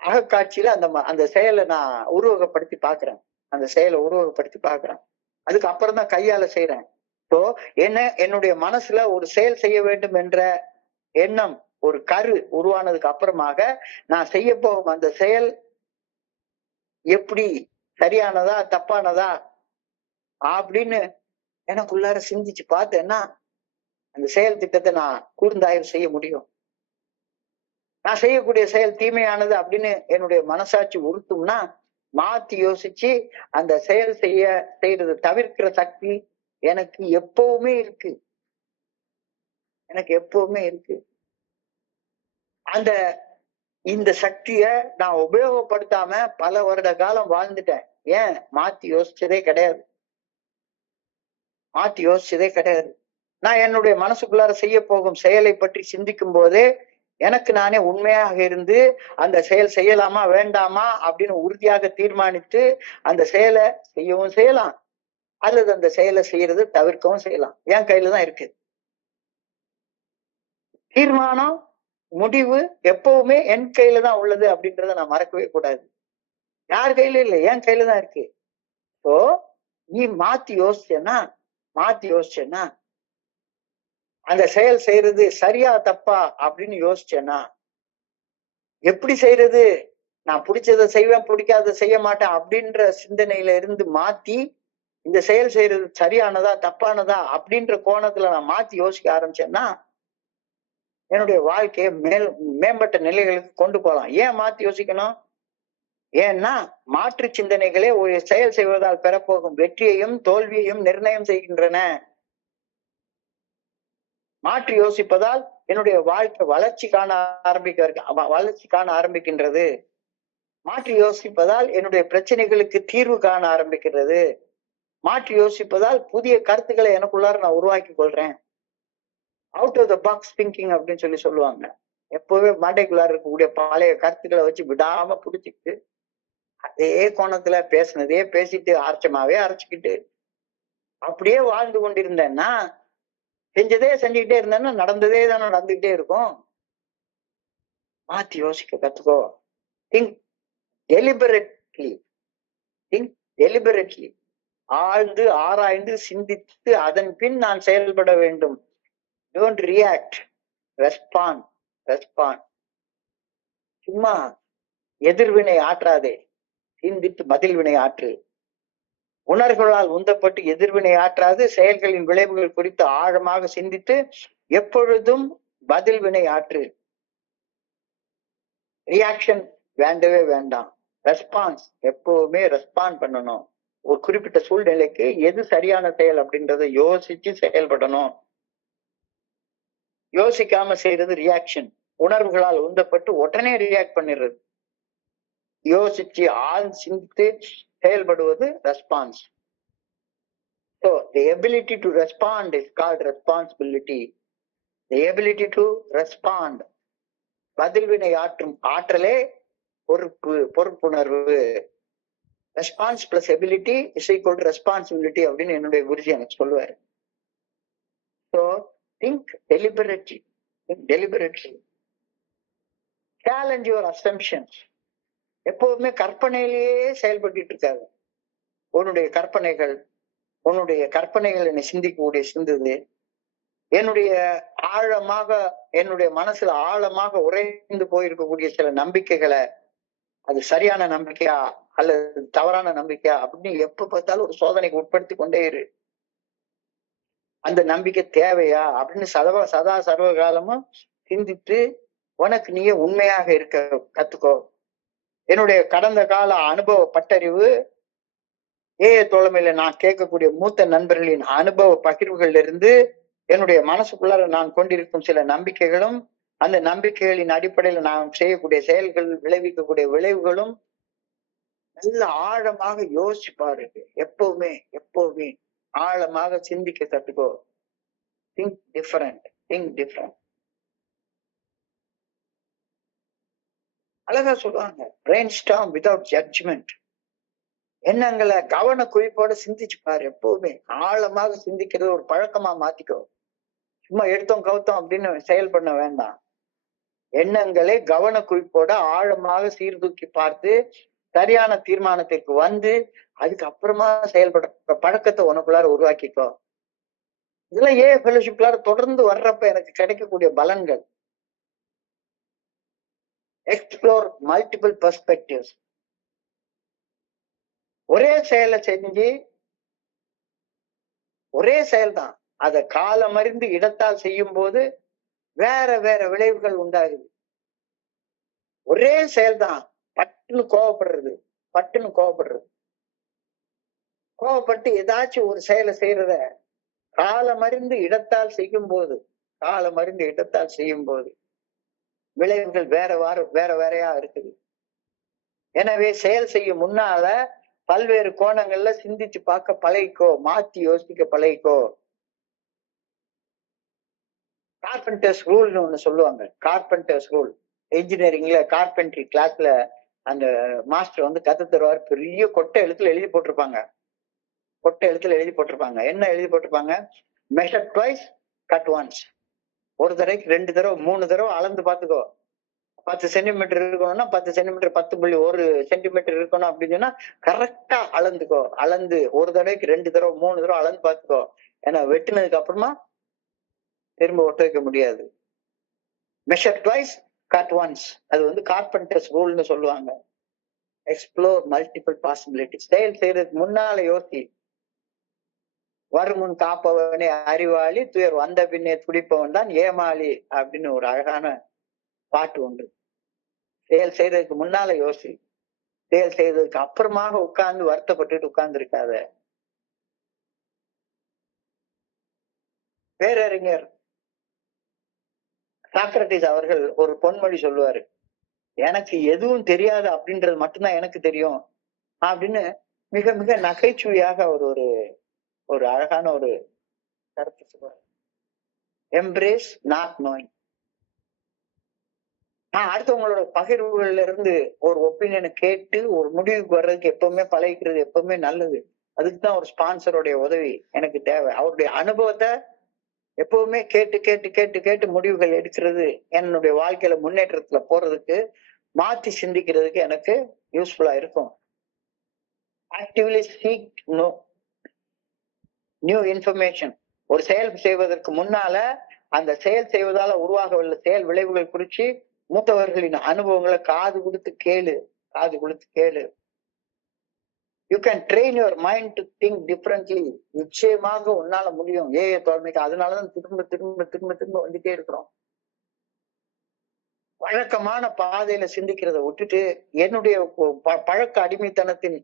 அகக்காட்சியில அந்த செயலை நான் உருவகப்படுத்தி பாக்குறேன். அந்த செயலை உருவகப்படுத்தி பாக்குறேன். அதுக்கு அப்புறம் தான் கையால செய்யறேன். ஸோ என்னுடைய மனசுல ஒரு செயல் செய்ய வேண்டும் என்ற எண்ணம், ஒரு கரு உருவானதுக்கு அப்புறமாக நான் செய்ய போகும் அந்த செயல் எப்படி சரியானதா தப்பானதா அப்படின்னு எனக்குள்ளார சிந்திச்சு பார்த்தேன்னா அந்த செயல் திட்டத்தை நான் கூர்ந்தாய்வு செய்ய முடியும். நான் செய்யக்கூடிய செயல் தீமையானது அப்படின்னு என்னுடைய மனசாட்சி உறுத்தும்னா மாத்தி யோசிச்சு அந்த செயல் செய்யறது தவிர்க்கிற சக்தி எனக்கு எப்பவுமே இருக்கு. எனக்கு எப்பவுமே இருக்கு. இந்த சக்திய நான் உபயோகப்படுத்தாம பல வருட காலம் வாழ்ந்துட்டேன். ஏன்? மாத்தி யோசிச்சதே கிடையாது. மாத்தி யோசிச்சதே கிடையாது. நான் என்னுடைய மனசுக்குள்ளார செய்ய போகும் செயலை பற்றி சிந்திக்கும் போதே எனக்கு நானே உண்மையாக இருந்து அந்த செயல் செய்யலாமா வேண்டாமா அப்படின்னு உறுதியாக தீர்மானித்து அந்த செயலை செய்யவும் செய்யலாம், அல்லது அந்த செயலை செய்யறது தவிர்க்கவும் செய்யலாம். என் கையில தான் இருக்கு. தீர்மானம், முடிவு எப்பவுமே என் கையில தான் உள்ளது அப்படின்றத நான் மறக்கவே கூடாது. யார் கையில இல்லை, என் கையில தான் இருக்கு. ஸோ நீ மாத்தி யோசிச்சேன்னா அந்த செயல் செய்யறது சரியா தப்பா அப்படின்னு யோசிச்சேன்னா, எப்படி செய்யறது, நான் பிடிச்சதை செய்வேன் பிடிக்காத செய்ய மாட்டேன் அப்படின்ற சிந்தனையில இருந்து மாத்தி இந்த செயல் செய்யறது சரியானதா தப்பானதா அப்படின்ற கோணத்துல நான் மாத்தி யோசிக்க ஆரம்பிச்சேன்னா என்னுடைய வாழ்க்கையை மேம்பட்ட நிலைகளுக்கு கொண்டு போகலாம். ஏன் மாத்தி யோசிக்கணும்? ஏன்னா மாற்று சிந்தனைகளே ஒரு செயல் செய்வதால் பெறப்போகும் வெற்றியையும் தோல்வியையும் நிர்ணயம் செய்கின்றன. மாற்றி யோசிப்பதால் என்னுடைய வாழ்க்கை வளர்ச்சி காண ஆரம்பிக்கின்றது. மாற்றி யோசிப்பதால் என்னுடைய பிரச்சனைகளுக்கு தீர்வு காண ஆரம்பிக்கிறது. மாற்றி யோசிப்பதால் புதிய கருத்துக்களை எனக்குள்ளார நான் உருவாக்கி கொள்றேன். Out of the box thinking அப்படின்னு சொல்லுவாங்க. எப்பவே மண்டைக்குள்ளார இருக்கக்கூடிய பழைய கருத்துக்களை வச்சு விடாம புடிச்சுக்கிட்டு அதே கோணத்துல பேசினதே பேசிட்டு அரைச்சுக்கிட்டு அப்படியே வாழ்ந்து கொண்டிருந்தேன்னா, செஞ்சதே செஞ்சுக்கிட்டே இருந்தேன்னா நடந்ததே தானே நடந்துகிட்டே இருக்கும். மாத்தி யோசிக்க கத்துக்கோ. திங்க் டெலிபரேட்லி, ஆழ்ந்து ஆராய்ந்து சிந்தித்து அதன் பின் நான் செயல்பட வேண்டும். Don't react, respond. சும்மா எதிர்வினை ஆற்றாதே, சிந்தித்து பதில் வினை ஆற்று. உணர்வுகளால் உந்தப்பட்டு எதிர்வினை ஆற்றாது செயல்களின் விளைவுகள் குறித்து ஆழமாக சிந்தித்து எப்பொழுதும் பதில் வினை ஆற்று. ரியாக்ஷன் வேண்டவே வேண்டாம். ரெஸ்பான்ஸ், எப்பவுமே ரெஸ்பாண்ட் பண்ணணும். ஒரு குறிப்பிட்ட சூழ்நிலைக்கு எது சரியான செயல் அப்படின்றத யோசிச்சு செயல்படணும். யோசிக்காம செய்யறது ரியாக்ஷன். உணர்வுகளால் உந்தப்பட்டு உடனே ரியாக்ட் பண்ணிடுறது. யோசிச்சு ஆழ்ந்து சிந்தித்து செயல்படுவது response. So the ability to respond is called responsibility. the ability to respond, பதில்வினை ஆற்றும் ஆற்றலே பொறுப்புணர்வு. Response plus ability is equal to responsibility அப்படின்னு என்னுடைய குருஜி எனக்கு சொல்லுவாரு. So think deliberately, challenge your assumptions. எப்போதுமே கற்பனையிலேயே செயல்பட்டு இருக்காது. உன்னுடைய கற்பனைகள் என்னை சிந்திக்கக்கூடிய சிந்துது. என்னுடைய மனசுல ஆழமாக உறைந்து போயிருக்கக்கூடிய சில நம்பிக்கைகளை, அது சரியான நம்பிக்கையா அல்லது தவறான நம்பிக்கையா அப்படின்னு எப்ப பார்த்தாலும் ஒரு சோதனைக்கு உட்படுத்தி கொண்டே இரு. அந்த நம்பிக்கை தேவையா அப்படின்னு சதா சர்வ காலமும் சிந்தித்து உனக்கு நீயே உண்மையாக இருக்க கத்துக்கோ. என்னுடைய கடந்த கால அனுபவ பட்டறிவு, தோழமையில நான் கேட்கக்கூடிய மூத்த நண்பர்களின் அனுபவ பகிர்வுகள்ல இருந்து என்னுடைய மனசுக்குள்ளார நான் கொண்டிருக்கும் சில நம்பிக்கைகளும், அந்த நம்பிக்கைகளின் அடிப்படையில நான் செய்யக்கூடிய செயல்கள் விளைவிக்கக்கூடிய விளைவுகளும் நல்ல ஆழமாக யோசிச்சு பாருங்க. எப்பவுமே ஆழமாக சிந்திக்க கத்துக்கோ. Think different. அழகா சொல்லுவாங்க, பிரெயின் ஸ்டார்ம் வித்வுட் ஜட்ஜ்மெண்ட். எண்ணங்களை கவன குறிப்போட சிந்திச்சு பாரு. எப்பவுமே ஆழமாக சிந்திக்கிறது ஒரு பழக்கமா மாத்திக்கோ. சும்மா எடுத்தோம் கவுத்தோம் அப்படின்னு செயல் பண்ண வேண்டாம். எண்ணங்களை கவன குறிப்போட ஆழமாக சீர்தூக்கி பார்த்து சரியான தீர்மானத்திற்கு வந்து அதுக்கு அப்புறமா செயல்படுற பழக்கத்தை உனக்குள்ளார உருவாக்கிக்கோ. இதெல்லாம் ஃபெலோஷிப்லார தொடர்ந்து வர்றப்ப எனக்கு கிடைக்கக்கூடிய பலன்கள். Explore multiple perspectives. ஒரே செயலை செஞ்சு ஒரே செயல்தான், அதை காலமறிந்து இடத்தால் செய்யும் போது வேற வேற விளைவுகள் உண்டாகுது. ஒரே செயல்தான், பட்டுன்னு கோவப்பட்டு ஏதாச்சும் ஒரு செயலை செய்யறத காலமறிந்து இடத்தால் செய்யும் போது விளைவுகள் வேற வேறையா இருக்குது. எனவே செயல் செய்யும் முன்னால பல்வேறு கோணங்கள்ல சிந்திச்சு பார்க்க பழகிக்கோ, மாத்தி யோசிக்க பழகிக்கோ. கார்பெண்டர்ஸ் ரூல்னு ஒண்ணு சொல்லுவாங்க. கார்பெண்டர்ஸ் ரூல் இன்ஜினியரிங்ல கார்பென்ட்ரி கிளாஸ்ல அந்த மாஸ்டர் வந்து கத்து தருவார். பெரிய கொட்டை எழுத்துல எழுதி போட்டிருப்பாங்க. என்ன எழுதி போட்டிருப்பாங்க? Measure twice, cut once. ஒரு தடவைக்கு 2 தடவை 3 தடவை அளந்து பாத்துக்கோ. 10 சென்டிமீட்டர் இருக்கணும்னா 10 சென்டிமீட்டர் 10.1 சென்டிமீட்டர் இருக்கணும் அப்படின்னு சொன்னா கரெக்டா அளந்துக்கோ. அளந்து ஒரு தடவைக்கு 2 தடவை 3 தடவை அளந்து பாத்துக்கோ. ஏன்னா வெட்டினதுக்கு அப்புறமா திரும்ப ஒட்ட வைக்க முடியாது. Measure twice, cut once. அது வந்து கார்பெண்டர்ஸ் ரூல்னு சொல்லுவாங்க. Explore multiple possibility. செயல் செய்யறதுக்கு முன்னால யோசி. வருமுன் காப்பவனே அறிவாளி, துயர் வந்த பின்னே துடிப்பவன் தான் ஏமாளி அப்படின்னு ஒரு அழகான பாட்டு உண்டு. செயல் செய்யறதுக்கு முன்னால யோசி. செயல் செய்ததுக்கு அப்புறமாக உட்கார்ந்து வருத்தப்பட்டு உட்கார்ந்து இருக்காத. பேரறிஞர் சாக்ரட்டிஸ் அவர்கள் ஒரு பொன்மொழி சொல்லுவாரு, எனக்கு எதுவும் தெரியாது அப்படின்றது மட்டும்தான் எனக்கு தெரியும் அப்படின்னு மிக மிக நகைச்சுவையாக அவர் ஒரு அழகான ஒரு கருத்து சொல்லுவார். Embrace not knowing. அடுத்தவங்களோட பகிர்வுகள்ல இருந்து ஒரு ஒப்பீனியனை கேட்டு ஒரு முடிவுக்கு வர்றதுக்கு எப்பவுமே பழகிக்கிறது எப்பவுமே நல்லது. அதுக்குதான் ஒரு ஸ்பான்சருடைய உதவி எனக்கு தேவை. அவருடைய அனுபவத்தை எப்பவுமே கேட்டு கேட்டு கேட்டு கேட்டு முடிவுகள் எடுக்கிறது என்னுடைய வாழ்க்கையில முன்னேற்றத்துல போறதுக்கு, மாத்தி சிந்திக்கிறதுக்கு எனக்கு யூஸ்ஃபுல்லா இருக்கும். Actively seek new information. ஒரு செயல் செய்வதற்கு முன்னால அந்த செயல் செய்வதால உருவாகவுள்ள செயல் விளைவுகள் குறித்து மூத்தவர்களின் அனுபவங்களை காது கொடுத்து கேளு. You can train your mind to think differently. நிச்சயமாக உன்னால முடியும். தோல்மைக்கு அதனாலதான் திரும்ப திரும்ப திரும்ப திரும்ப வந்துட்டே இருக்கிறோம். வழக்கமான பாதையில சிந்திக்கிறத விட்டுட்டு என்னுடைய பழக்க அடிமைத்தனத்தின்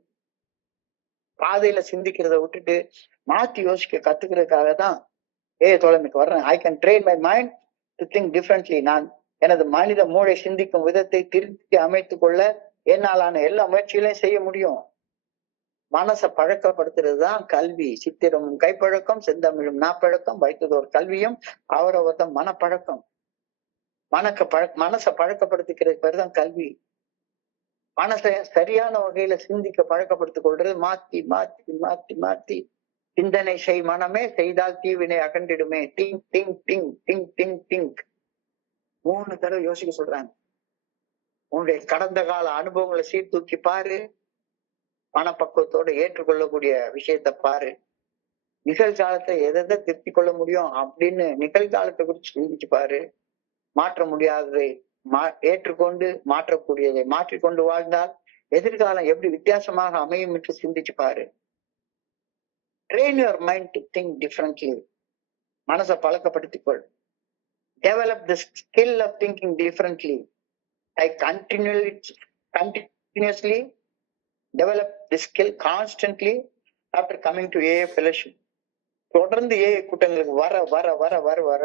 பாதையில சிந்திக்கிறத விட்டுட்டு மாத்தி யோசிக்க கத்துக்கிறதுக்காக தான் தோழமைக்கு வர்றேன். I can train my mind to think differently. நான் எனது மனித மூளை சிந்திக்கும் விதத்தை திருத்தி அமைத்துக் கொள்ள என்னாலான எல்லா முயற்சிகளையும் செய்ய முடியும். மனசை பழக்கப்படுத்துறதுதான் கல்வி. சித்திரமும் கைப்பழக்கம், செந்தமிழும் நாப்பழக்கம், வைத்ததோர் கல்வியும் அவரவர்தம் மனப்பழக்கம். மனசை பழக்கப்படுத்திக்கிறது பேர் தான் கல்வி. மனசை சரியான வகையில சிந்திக்க பழக்கப்படுத்திக் கொள்றது. மாத்தி மாத்தி மாத்தி மாத்தி சிந்தனை செய் மனமே, செய்தால் தீவினை அகன்றிடுமே. Think think think think think think 3 தடவை யோசிக்க சொல்றாங்க. உன்னுடைய கடந்த கால அனுபவங்களை சீர்தூக்கி பாரு, மனப்பக்குவத்தோட ஏற்றுக்கொள்ளக்கூடிய விஷயத்த பாரு. நிகழ்காலத்தை எதை திருத்திக் கொள்ள முடியும் அப்படின்னு நிகழ்காலத்தை குறித்து சிந்திச்சு பாரு. மாற்ற முடியாததை ஏற்றுக்கொண்டு மாற்றக்கூடியதை மாற்றிக்கொண்டு வாழ்ந்தால் எதிர்காலம் எப்படி வித்தியாசமாக அமையும் என்று சிந்திச்சு பாரு. Train your mind to think differently. மனசை பழக்கப்படுத்திக்கொள். Develop the skill of thinking differently. I continuously develop the skill constantly after coming to AA fellowship. தொடர்ந்து AA கூட்டங்களுக்கு வர வர வர வர வர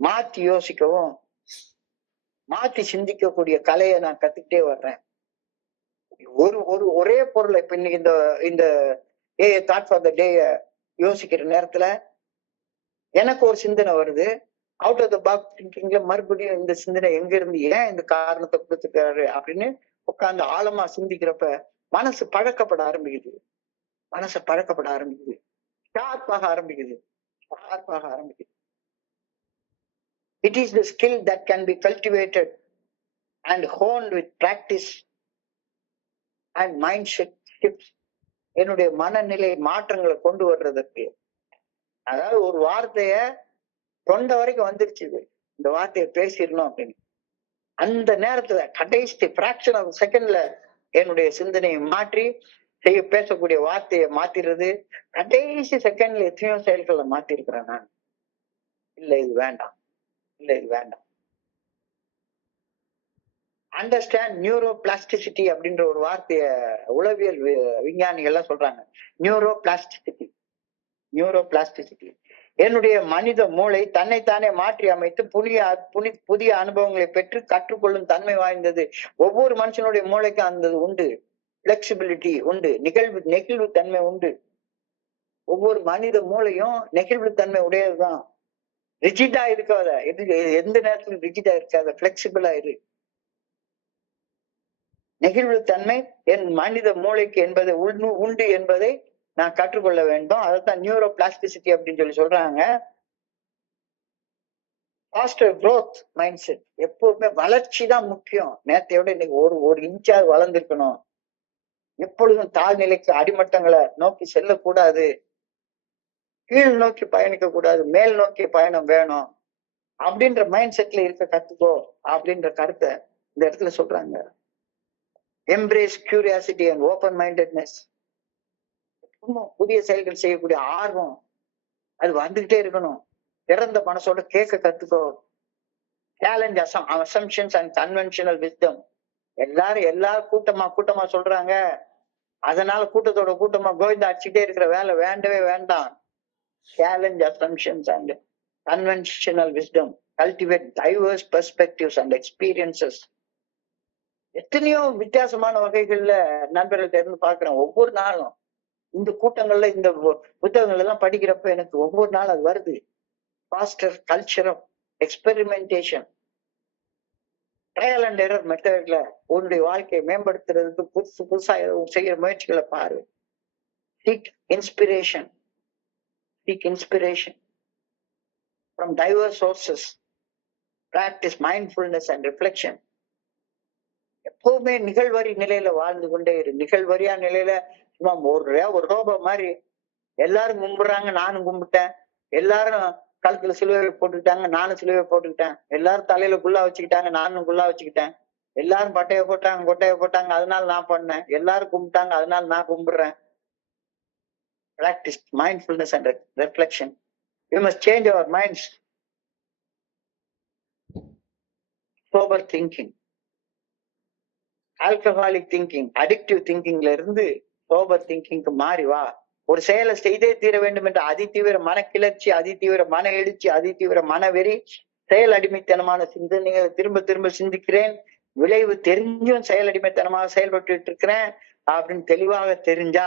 மாத்தி யோசிக்கவும் மாத்தி சிந்திக்கக்கூடிய கலையை நான் கத்துக்கிட்டே வர்றேன். ஒரே பொருளை இப்ப இன்னைக்கு இந்த தாட் ஃபார் த டே யோசிக்கிற நேரத்துல எனக்கு ஒரு சிந்தனை வருது. அவுட் ஆஃப் த பாக்ஸ் திங்கிங்ல மறுபடியும் இந்த சிந்தனை எங்க இருந்து ஏன் இந்த காரணத்தை கொடுத்துருக்காரு அப்படின்னு உட்கார்ந்து ஆழமா சிந்திக்கிறப்ப மனசு பழக்கப்பட ஆரம்பிக்குது. ஷார்ப்பாக ஆரம்பிக்குது. It is the skill that can be cultivated and honed with practice and mindset shifts. என்னுடைய மனநிலை மாற்றங்களை கொண்டு வர்றதுக்கு, அதாவது ஒரு வார்த்தைய தொண்டை வரைக்கும் வந்துருச்சு, இந்த வார்த்தையை பேசிடணும் அப்படின்னு, அந்த நேரத்துல கடைசி பிராக்ஷன் ஆஃப் செகண்ட்ல என்னுடைய சிந்தனையை மாற்றி பேசக்கூடிய வார்த்தையை மாத்திடுறது. கடைசி செகண்ட்ல எத்தனையோ செயல்களை மாத்தி இருக்கிறேன் நான். இல்ல இது வேண்டாம். அண்டர்ஸ்டாண்ட் நியூரோ பிளாஸ்டிசிட்டி அப்படின்ற ஒரு வார்த்தைய உளவியல் விஞ்ஞானிகள் எல்லாம் சொல்றாங்க. நியூரோ பிளாஸ்டிசிட்டி என்னுடைய மனித மூளை தன்னைத்தானே மாற்றி அமைத்து புதிய அனுபவங்களை பெற்று கற்றுக்கொள்ளும் தன்மை வாய்ந்தது. ஒவ்வொரு மனுஷனுடைய மூளைக்கும் அந்த உண்டு, பிளெக்சிபிலிட்டி உண்டு, நெகிழ்வு தன்மை உண்டு. ஒவ்வொரு மனித மூளையும் நெகிழ்வு தன்மை உடையதுதான். ரிஜிடா இருக்காத, எந்த நேரத்திலும் ரிஜிடா இருக்காத, பிளெக்சிபிளா இரு. நெகிழ்வு தன்மை என் மனித மூளைக்கு என்பதை உண்டு என்பதை நான் கற்றுக்கொள்ள வேண்டும். அதைத்தான் நியூரோ பிளாஸ்டிசிட்டி அப்படின்னு சொல்றாங்க. Foster growth mindset. எப்பவுமே வளர்ச்சி தான் முக்கியம். நேரத்தையோட இன்னைக்கு ஒரு இன்ச்சாவது வளர்ந்துருக்கணும். எப்பொழுதும் தாழ்நிலைக்கு அடிமட்டங்களை நோக்கி செல்லக்கூடாது, கீழ் நோக்கி பயணிக்க கூடாது, மேல் நோக்கி பயணம் வேணும் அப்படின்ற மைண்ட் செட்ல இருக்க கத்துக்கோ அப்படின்ற கருத்தை இந்த இடத்துல சொல்றாங்க. Embrace curiosity and open mindedness. புதிய செயல்கள் செய்யக்கூடிய ஆர்வம் அது வந்துகிட்டே இருக்கணும். திறந்த மனசோட கேட்க கத்துக்கோ. Challenge assumptions and conventional wisdom. எல்லாரும் கூட்டமா சொல்றாங்க, அதனால கூட்டமா கோவிந்தா அடிச்சுட்டே இருக்கிற வேலை வேண்டவே வேண்டாம். Challenge assumptions and conventional wisdom. Cultivate divorce perspectives and experiences. எத்தனையோ வித்தியாசமான வகைகள்ல நண்பர்கள்ட்ட இருந்து பாக்குறேன். ஒவ்வொரு நாளும் இந்த கூட்டங்கள்ல இந்த புத்தகங்கள் எல்லாம் படிக்கிறப்ப எனக்கு ஒவ்வொரு நாள் அது வருது. Foster culture of experimentation, trial and error மெத்தட்ல உன்னுடைய வாழ்க்கையை மேம்படுத்துறதுக்கு புதுசா செய்யற முயற்சிகளை பாரு. Seek inspiration from diverse sources. Practice mindfulness and reflection. எப்பவுமே நிகழ்வரி நிலையில வாழ்ந்து கொண்டே இரு. நிகழ்வரியா நிலையில சும்மா ஒரு ரோபம் மாதிரி எல்லாரும் கும்பிடுறாங்க, நானும் கும்பிட்டேன். எல்லாரும் கழுத்துல சிலுவை போட்டுக்கிட்டாங்க, நானும் சிலுவை போட்டுக்கிட்டேன். எல்லாரும் தலையில குல்லா வச்சுக்கிட்டாங்க, நானும் குல்லா வச்சுக்கிட்டேன். எல்லாரும் கொட்டையை போட்டாங்க, அதனால நான் பண்ணேன். எல்லாரும் கும்பிட்டாங்க, அதனால நான் கும்பிடுறேன். Practice mindfulness and reflection. We must change our minds. Sober thinking, alcoholic thinking, addictive thinkingல இருந்து சோபர் திங்கிங்க்கு மாறி வா. ஒரு செயலை செய்தே தீர வேண்டும் என்ற அதிதீவிர மன கிளர்ச்சி, அதிதீவிர மன எழுச்சி, அதிதீவிர மனவெறி, செயல் அடிமைத்தனமான சிந்தனைகளை திரும்ப சிந்திக்கிறேன், விளைவு தெரிஞ்சும் செயல் அடிமைத்தனமாக செயல்பட்டு இருக்கிறேன் அப்படின்னு தெளிவாக தெரிஞ்சா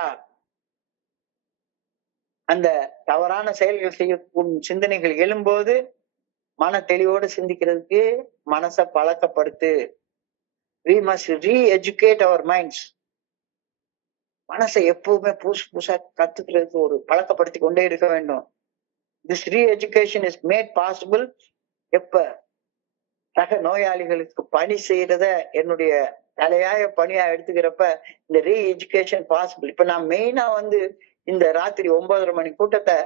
அந்த தவறான செயல்கள் செய்யக்கூடிய சிந்தனைகள் எழும்போது மன தெளிவோடு சிந்திக்கிறதுக்கு மனசை பழக்கப்படுத்து. we must re-educate our minds. மனசை எப்பவுமே புதுசா கத்துக்கிறதுக்கு ஒரு பழக்கப்படுத்தி கொண்டே இருக்க வேண்டும். this re-education is made possible எப்ப சக நோயாளிகளுக்கு பணி செய்யறத என்னுடைய தலையாய பணியா எடுத்துக்கிறப்ப இந்த ரீஎஜுகேஷன் பாசிபிள். இப்ப நான் மெயினா இந்த ராத்திரி 9:30 மணி கூட்டத்தை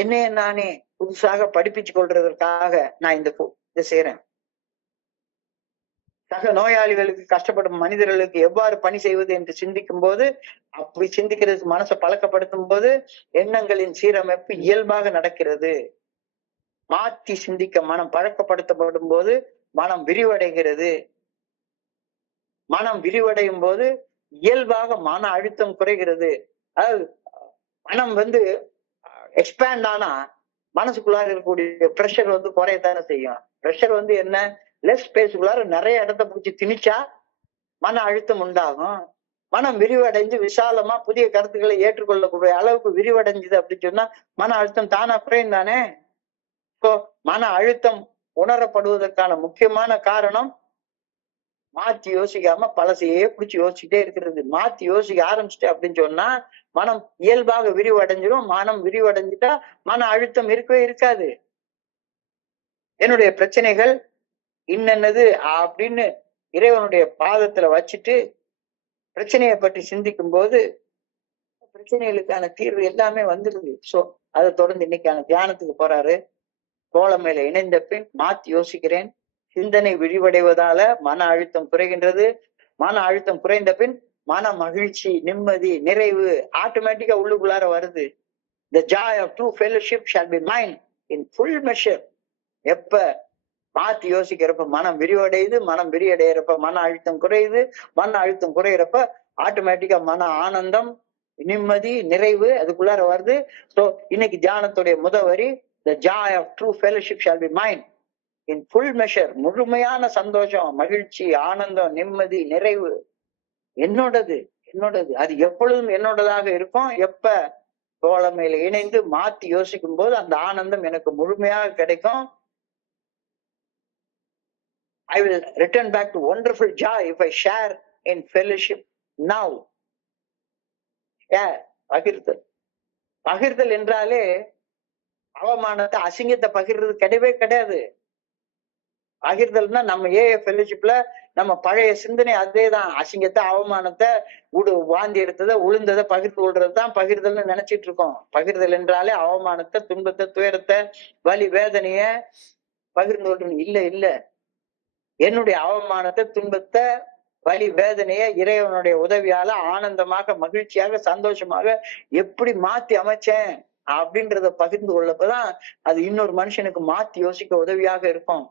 என்னைய நானே புதுசாக படிப்பிச்சு கொள்றதற்காக நான் இதை செய்யறேன். சக நோயாளிகளுக்கு கஷ்டப்படும் மனிதர்களுக்கு எவ்வாறு பணி செய்வது என்று சிந்திக்கும் போது, அப்படி சிந்திக்கிறதுக்கு மனசை பழக்கப்படுத்தும் போது எண்ணங்களின் சீரமைப்பு இயல்பாக நடக்கிறது. மாற்றி சிந்திக்க மனம் பழக்கப்படுத்தப்படும் போது மனம் விரிவடைகிறது. மனம் விரிவடையும் போது இயல்பாக மன அழுத்தம் குறைகிறது. அதாவது மனம் எக்ஸ்பேண்ட் ஆனா மனசுக்குள்ளார இருக்கக்கூடிய பிரஷர் குறையத்தானே செய்யும். பிரஷர் என்ன, லெஸ் ஸ்பேஸுக்குள்ளார நிறைய இடத்த பிடிச்சி திணிச்சா மன அழுத்தம் உண்டாகும். மனம் விரிவடைஞ்சு விசாலமா புதிய கருத்துக்களை ஏற்றுக்கொள்ளக்கூடிய அளவுக்கு விரிவடைஞ்சது அப்படின்னு சொன்னா மன அழுத்தம் தானா குறையும் தானே. இப்போ மன அழுத்தம் உணரப்படுவதற்கான முக்கியமான காரணம் மாத்தி யோசிக்காம பழசையே பிடிச்சி யோசிச்சுட்டே இருக்கிறது. மாத்தி யோசிக்க ஆரம்பிச்சுட்டு அப்படின்னு சொன்னா மனம் இயல்பாக விரிவடைஞ்சிடும். மனம் விரிவடைஞ்சிட்டா மன அழுத்தம் இருக்கவே இருக்காது. என்னுடைய பிரச்சனைகள் இன்னென்னது அப்படின்னு இறைவனுடைய பாதத்துல வச்சுட்டு பிரச்சனையை பற்றி சிந்திக்கும் போது பிரச்சனைகளுக்கான தீர்வு எல்லாமே வந்துருது. சோ அதை தொடர்ந்து இன்னைக்கான தியானத்துக்கு போறாரு. தோழமையில இணைந்த பின் மாத்தி யோசிக்கிறேன். சிந்தனை விரிவடைவதால மன அழுத்தம் குறைகின்றது. மன அழுத்தம் குறைந்த பின் மன மகிழ்ச்சி, நிம்மதி, நிறைவு ஆட்டோமேட்டிக்கா உள்ளுக்குள்ளார வருது. The joy of true fellowship shall be mine in full measure. எப்ப மாத்தி யோசிக்கிறப்ப மனம் விரிவடையுது. மனம் விரிவடைகிறப்ப மன அழுத்தம் குறையுது. மன அழுத்தம் குறையிறப்ப ஆட்டோமேட்டிக்கா மன ஆனந்தம், நிம்மதி, நிறைவு அதுக்குள்ளார வருது. சோ இன்னைக்கு தியானத்துடைய முதவரி the joy of true fellowship shall be mine in full measure. முழுமையான சந்தோஷம், மகிழ்ச்சி, ஆனந்தம், நிம்மதி, நிறைவு என்னோடது. அது எப்பொழுதும் என்னோடதாக இருக்கும். எப்ப தோழமையில இணைந்து மாத்தி யோசிக்கும் போது அந்த ஆனந்தம் எனக்கு முழுமையாக கிடைக்கும். I will return back to wonderful joy if I share in fellowship now. பகிர்தல். பகிர்தல் என்றாலே அவமானத்தை, அசிங்கத்தை பகிர்றது கிடையவே கிடையாது. பகிர்தல்னா நம்ம ஃபெல்லோஷிப்ல நம்ம பழைய சிந்தனை அதேதான். அசிங்கத்தை, அவமானத்தை, வாந்தி எடுத்ததை, உளுந்ததை பகிர்ந்து கொள்றதுதான் பகிர்தல்னு நினைச்சிட்டு இருக்கோம். பகிர்தல் என்றாலே அவமானத்தை, துன்பத்தை, துயரத்தை, வலி, வேதனைய பகிர்ந்து கொள்றது இல்ல. என்னுடைய அவமானத்தை, துன்பத்தை, வலி, வேதனைய இறைவனுடைய உதவியால ஆனந்தமாக, மகிழ்ச்சியாக, சந்தோஷமாக எப்படி மாத்தி அமைச்சேன் அப்படின்றத பகிர்ந்து கொள்ளப்பதான் அது இன்னொரு மனுஷனுக்கு மாத்தி யோசிக்க உதவியாக இருக்கும்.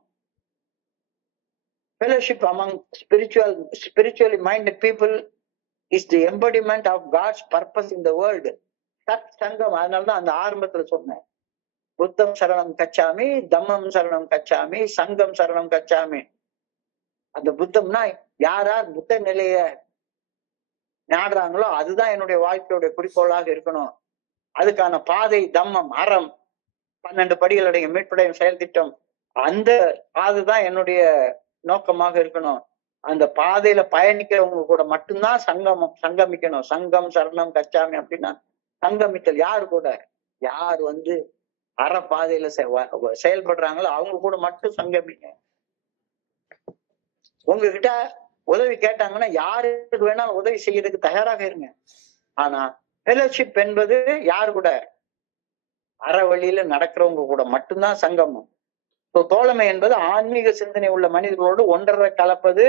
Fellowship among spiritually minded people is the embodiment of God's purpose in the world. சத் சங்கம். அதனாலதான் அந்த ஆரம்பத்துல சொன்னேன், புத்தம் சரணம் கச்சாமி, தம்மம் சரணம் கச்சாமி, சங்கம் சரணம் கச்சாமி. அந்த புத்தம்னா யார் புத்த நிலைய நாடுறாங்களோ அதுதான் என்னுடைய வாழ்க்கையுடைய குறிக்கோளாக இருக்கணும். அதுக்கான பாதை தம்மம், அறம், 12 படிகளுடைய மீட்புடைய செயல் திட்டம், அந்த பாதைதான் என்னுடைய நோக்கமாக இருக்கணும். அந்த பாதையில பயணிக்கிறவங்க கூட மட்டும்தான் சங்கமிக்கணும். சங்கம் சரணம் கச்சாமி அப்படின்னா சங்கமித்தல். யாரு கூட? யார் அற பாதையில செயல்படுறாங்களோ அவங்க கூட மட்டும் சங்கமிங்க. உங்ககிட்ட உதவி கேட்டாங்கன்னா யாருக்கு வேணாலும் உதவி செய்யறதுக்கு தயாராக இருங்க. ஆனா ஃபெல்லோஷிப் என்பது யாரு கூட? அற வழியில நடக்கிறவங்க கூட மட்டும்தான் சங்கமம். தோழமை என்பது ஆன்மீக சிந்தனை உள்ள மனிதர்களோடு ஒன்றரை கலப்பது,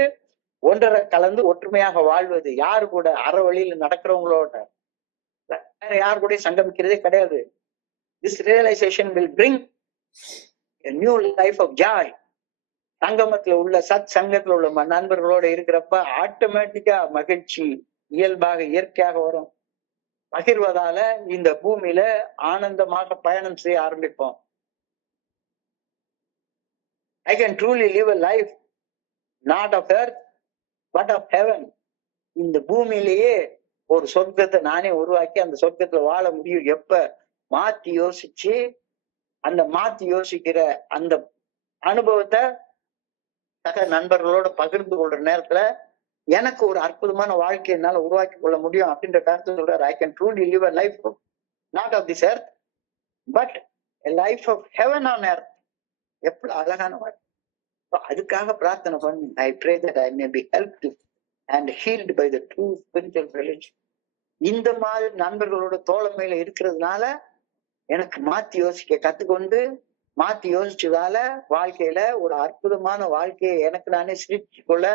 ஒன்றரை கலந்து ஒற்றுமையாக வாழ்வது. யாரு கூட? அற வழியில நடக்கிறவங்களோட. வேற யாரு கூட சங்கமிக்கிறதே கிடையாது. This realisation will bring a new life of joy. சங்கமத்துல உள்ள சத் சங்கத்துல உள்ள நண்பர்களோட இருக்கிறப்ப ஆட்டோமேட்டிக்கா மகிழ்ச்சி இயல்பாக இயற்கையாக வரும். பகிர்வதால இந்த பூமியில ஆனந்தமாக பயணம் செய்ய ஆரம்பிப்போம். I can truly live a life not of earth but of heaven. இந்த பூமியிலேயே ஒரு சொர்க்கத்தை நானே உருவாக்கி அந்த சொர்க்கத்துல வாழ முடியும். எப்ப மாத்தி யோசிச்சு அந்த மாத்தி யோசிக்கிற அந்த அனுபவத்தை சக நண்பர்களோட பகிர்ந்து கொள்ற நேரத்துல எனக்கு ஒரு அற்புதமான வாழ்க்கையை என்னால உருவாக்கி கொள்ள முடியும் அப்படின்ற கருத்து சொல்றாரு. I can truly live a life not of this earth but a life of heaven on earth. எப்படி அழகான வாழ்க்கை. அதுக்காக பிரார்த்தனை பண்ணி I pray that I may be helped and healed by the true spiritual religion. இந்த மாதிரி நண்பர்களோட தோழமையில இருக்கிறதுனால எனக்கு மாத்தி யோசிக்க கத்துக்கொண்டு மாத்தி யோசிச்சதால வாழ்க்கையில ஒரு அற்புதமான வாழ்க்கையை எனக்கு நானே சிரிச்சு கொள்ள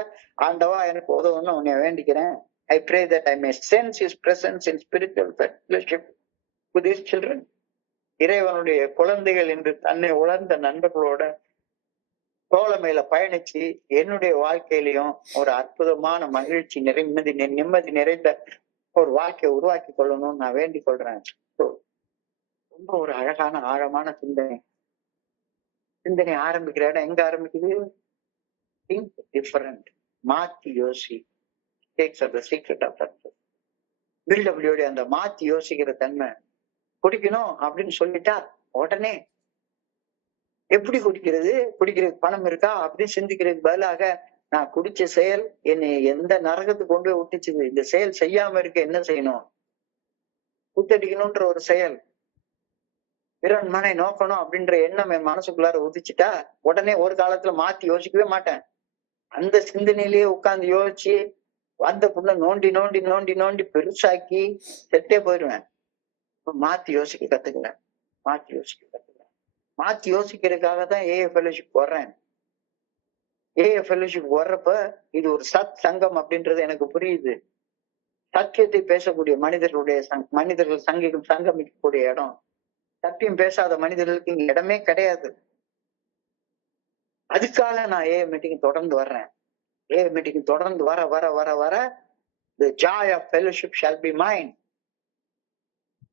ஆண்டவா எனக்கு உதவுன்னு உன்னை வேண்டிக்கிறேன். I pray that I may sense his presence in spiritual fellowship with his children. இறைவனுடைய குழந்தைகள் என்று தன்னை உணர்ந்த நண்பர்களோட தோழமையில பயணிச்சு என்னுடைய வாழ்க்கையிலையும் ஒரு அற்புதமான மகிழ்ச்சி நிம்மதி நிறைந்த ஒரு வாழ்க்கையை உருவாக்கி கொள்ளணும்னு நான் வேண்டிக் கொள்றேன். ரொம்ப ஒரு அழகான ஆழமான சிந்தனை ஆரம்பிக்கிற இடம் எங்க ஆரம்பிக்குது? திங்க் டிஃபரண்ட், மாத்தி யோசி. Secret of success. பில்டபிள்யூடைய அந்த மாத்தி யோசிக்கிற தன்மை. குடிக்கணும் அப்படின்னு சொல்லிட்டா உடனே எப்படி குடிக்கிறது, குடிக்கிறதுக்கு பணம் இருக்கா அப்படின்னு சிந்திக்கிறதுக்கு பதிலாக நான் குடிச்ச செயல் என்னை எந்த நரகத்துக்கு கொண்டு போய் விட்டுச்சுது, இந்த செயல் செய்யாம இருக்க என்ன செய்யணும், குத்தடிக்கணும்ன்ற ஒரு செயல், பிறன் மனை நோக்கணும் அப்படின்ற எண்ணம் என் மனசுக்குள்ளார உதிச்சுட்டா உடனே ஒரு காலத்துல மாத்தி யோசிக்கவே மாட்டேன். அந்த சிந்தனையிலேயே உட்கார்ந்து யோசிச்சு வந்த புண்ண நோண்டி நோண்டி நோண்டி நோண்டி பெருசாக்கி செட்டே போயிடுவேன். மாத்தி யோசிக்க கத்துக்கிறேன். மாத்தி யோசிக்கிறதுக்காக தான் ஏஏ ஃபெலோஷிப் வர்றேன். ஏஏ ஃபெலோஷிப் வர்றப்ப இது ஒரு சத் சங்கம் அப்படின்றது எனக்கு புரியுது. சத்தியத்தை பேசக்கூடிய மனிதர்கள் சங்கமிக்கக்கூடிய இடம். சத்தியம் பேசாத மனிதர்களுக்கு இங்க இடமே கிடையாது. அதுக்காக நான் ஏஏ மீட்டிங் தொடர்ந்து வர்றேன். ஏஏ மீட்டிங் தொடர்ந்து வர வர வர வர the joy of fellowship shall be mine.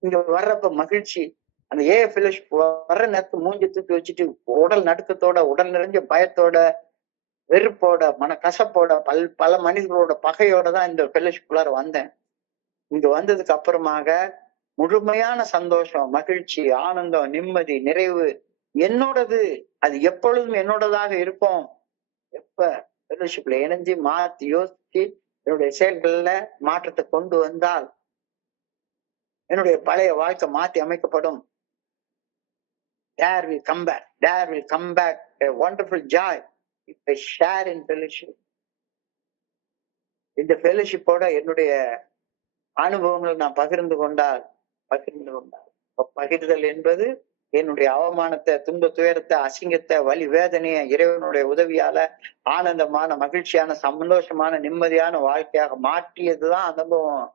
இங்க வர்றப்ப மகிழ்ச்சி. அந்த ஏஏ ஃபெலோஷிப் வர்ற நேரத்து மூஞ்சி தூக்கி வச்சுட்டு உடல் நடுக்கத்தோட, உடல் நிறைஞ்ச பயத்தோட, வெறுப்போட, மன கசப்போட, பல மனிதர்களோட பகையோட தான் இந்த ஃபெலோஷிப்குள்ளார வந்தேன். இங்க வந்ததுக்கு அப்புறமாக முழுமையான சந்தோஷம், மகிழ்ச்சி, ஆனந்தம், நிம்மதி, நிறைவு என்னோடது. அது எப்பொழுதும் என்னோடதாக இருக்கும். எப்ப ஃபெலோஷிப்ல இணைஞ்சு மாத்தி யோசிச்சு என்னுடைய செயல்கள்ல மாற்றத்தை கொண்டு வந்தால் என்னுடைய பழைய வாழ்க்கை மாற்றி அமைக்கப்படும். There will come back a wonderful joy if I share in fellowship. இந்த ஃபெலோஷிப்போட என்னுடைய அனுபவங்களை நான் பகிர்ந்து கொண்டால் பகிர்தல் என்பது என்னுடைய அவமானத்தை, துன்ப துயரத்தை, அசிங்கத்தை, வலி வேதனையை இறைவனுடைய உதவியால ஆனந்தமான, மகிழ்ச்சியான, சந்தோஷமான, நிம்மதியான வாழ்க்கையாக மாற்றியதுதான் அனுபவம்.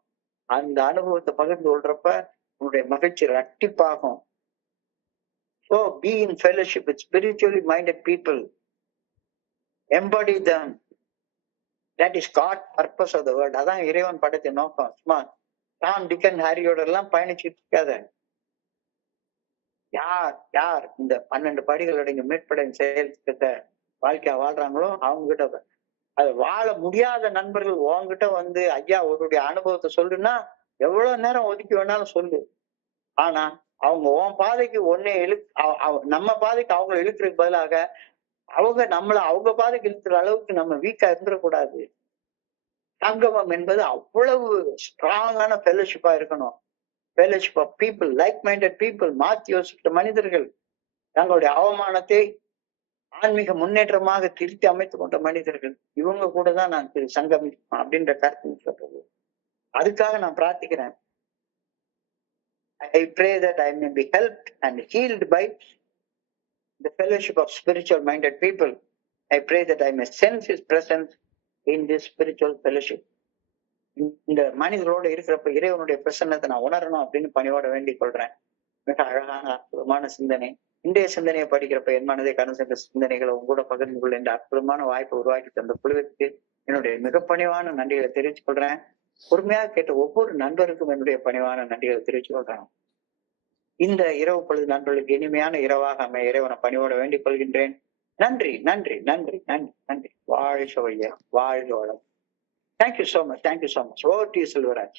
அந்த அனுபவத்தை பகிர்ந்து கொள்றப்ப உன்னுடைய மகிழ்ச்சி இரட்டிப்பாகும். So be in fellowship with spiritually minded people. Embody them. That is God purpose of the world. அதான் இறைவன் படைத்த நோக்கம். சும்மா டாம் டிக்கன் ஹாரியோட எல்லாம் பயணிச்சுட்டு இருக்காத. யார் இந்த 12 படிகளோட இங்க மீட்படையும் செயல்கிட்ட வாழ்க்கையா வாழ்றாங்களோ அவங்க கிட்ட அது வாழ முடியாத நண்பர்கள் உங்ககிட்ட வந்து ஐயா அவருடைய அனுபவத்தை சொல்லுன்னா எவ்வளவு நேரம் ஒதுக்கி வேணாலும் சொல்லு. ஆனா அவங்க உன் பாதைக்கு நம்ம பாதைக்கு அவங்களை இழுக்கிறதுக்கு பதிலாக அவங்க பாதைக்கு இழுக்கிற அளவுக்கு நம்ம வீக்கா இருந்துடக்கூடாது. சங்கமம் என்பது அவ்வளவு ஸ்ட்ராங்கான ஃபெலோஷிப்பா இருக்கணும். Fellowship of people, like minded people, மாத்தி யோசிக்கிற மனிதர்கள், தங்களுடைய அவமானத்தை ஆன்மீக முன்னேற்றமாக திருத்தி அமைத்துக் கொண்ட மனிதர்கள், இவங்க கூட தான் நான் சங்கமிப்பேன் அப்படின்ற கருத்து சொல்றது. அதுக்காக நான் பிரார்த்திக்கிறேன். I pray that I may be helped and healed by the fellowship of spiritual minded people. I pray that I may sense his presence in this spiritual fellowship. இந்த மனிதர்களோட இருக்கிறப்ப இறைவனுடைய பிரசன்னத்தை நான் உணரணும் அப்படின்னு பணியோட வேண்டிக் கொள்றேன். மிக அழகான அற்புதமான சிந்தனை. இன்றைய சிந்தனையை படிக்கிறப்ப என் மனதை கடந்து சென்ற சிந்தனைகளை உங்களோட பகிர்ந்து கொள்ள இந்த அற்புதமான வாய்ப்பை உருவாக்கி தந்த குழுவிற்கு என்னுடைய மிக பணிவான நன்றிகளை தெரிவித்துக் கொள்றேன். பொறுமையாக கேட்ட ஒவ்வொரு நண்பருக்கும் என்னுடைய பணிவான நன்றிகளை தெரிவித்துக் கொள்றேன். இந்த இரவு பொழுது நண்பர்களுக்கு இனிமையான இரவாக அமைய இறைவனை பணியோட வேண்டிக் கொள்கின்றேன். நன்றி நன்றி நன்றி நன்றி நன்றி. வாழ்க வையா, வாழ்க வளம். Thank you so much. Over to you, Selvaraj.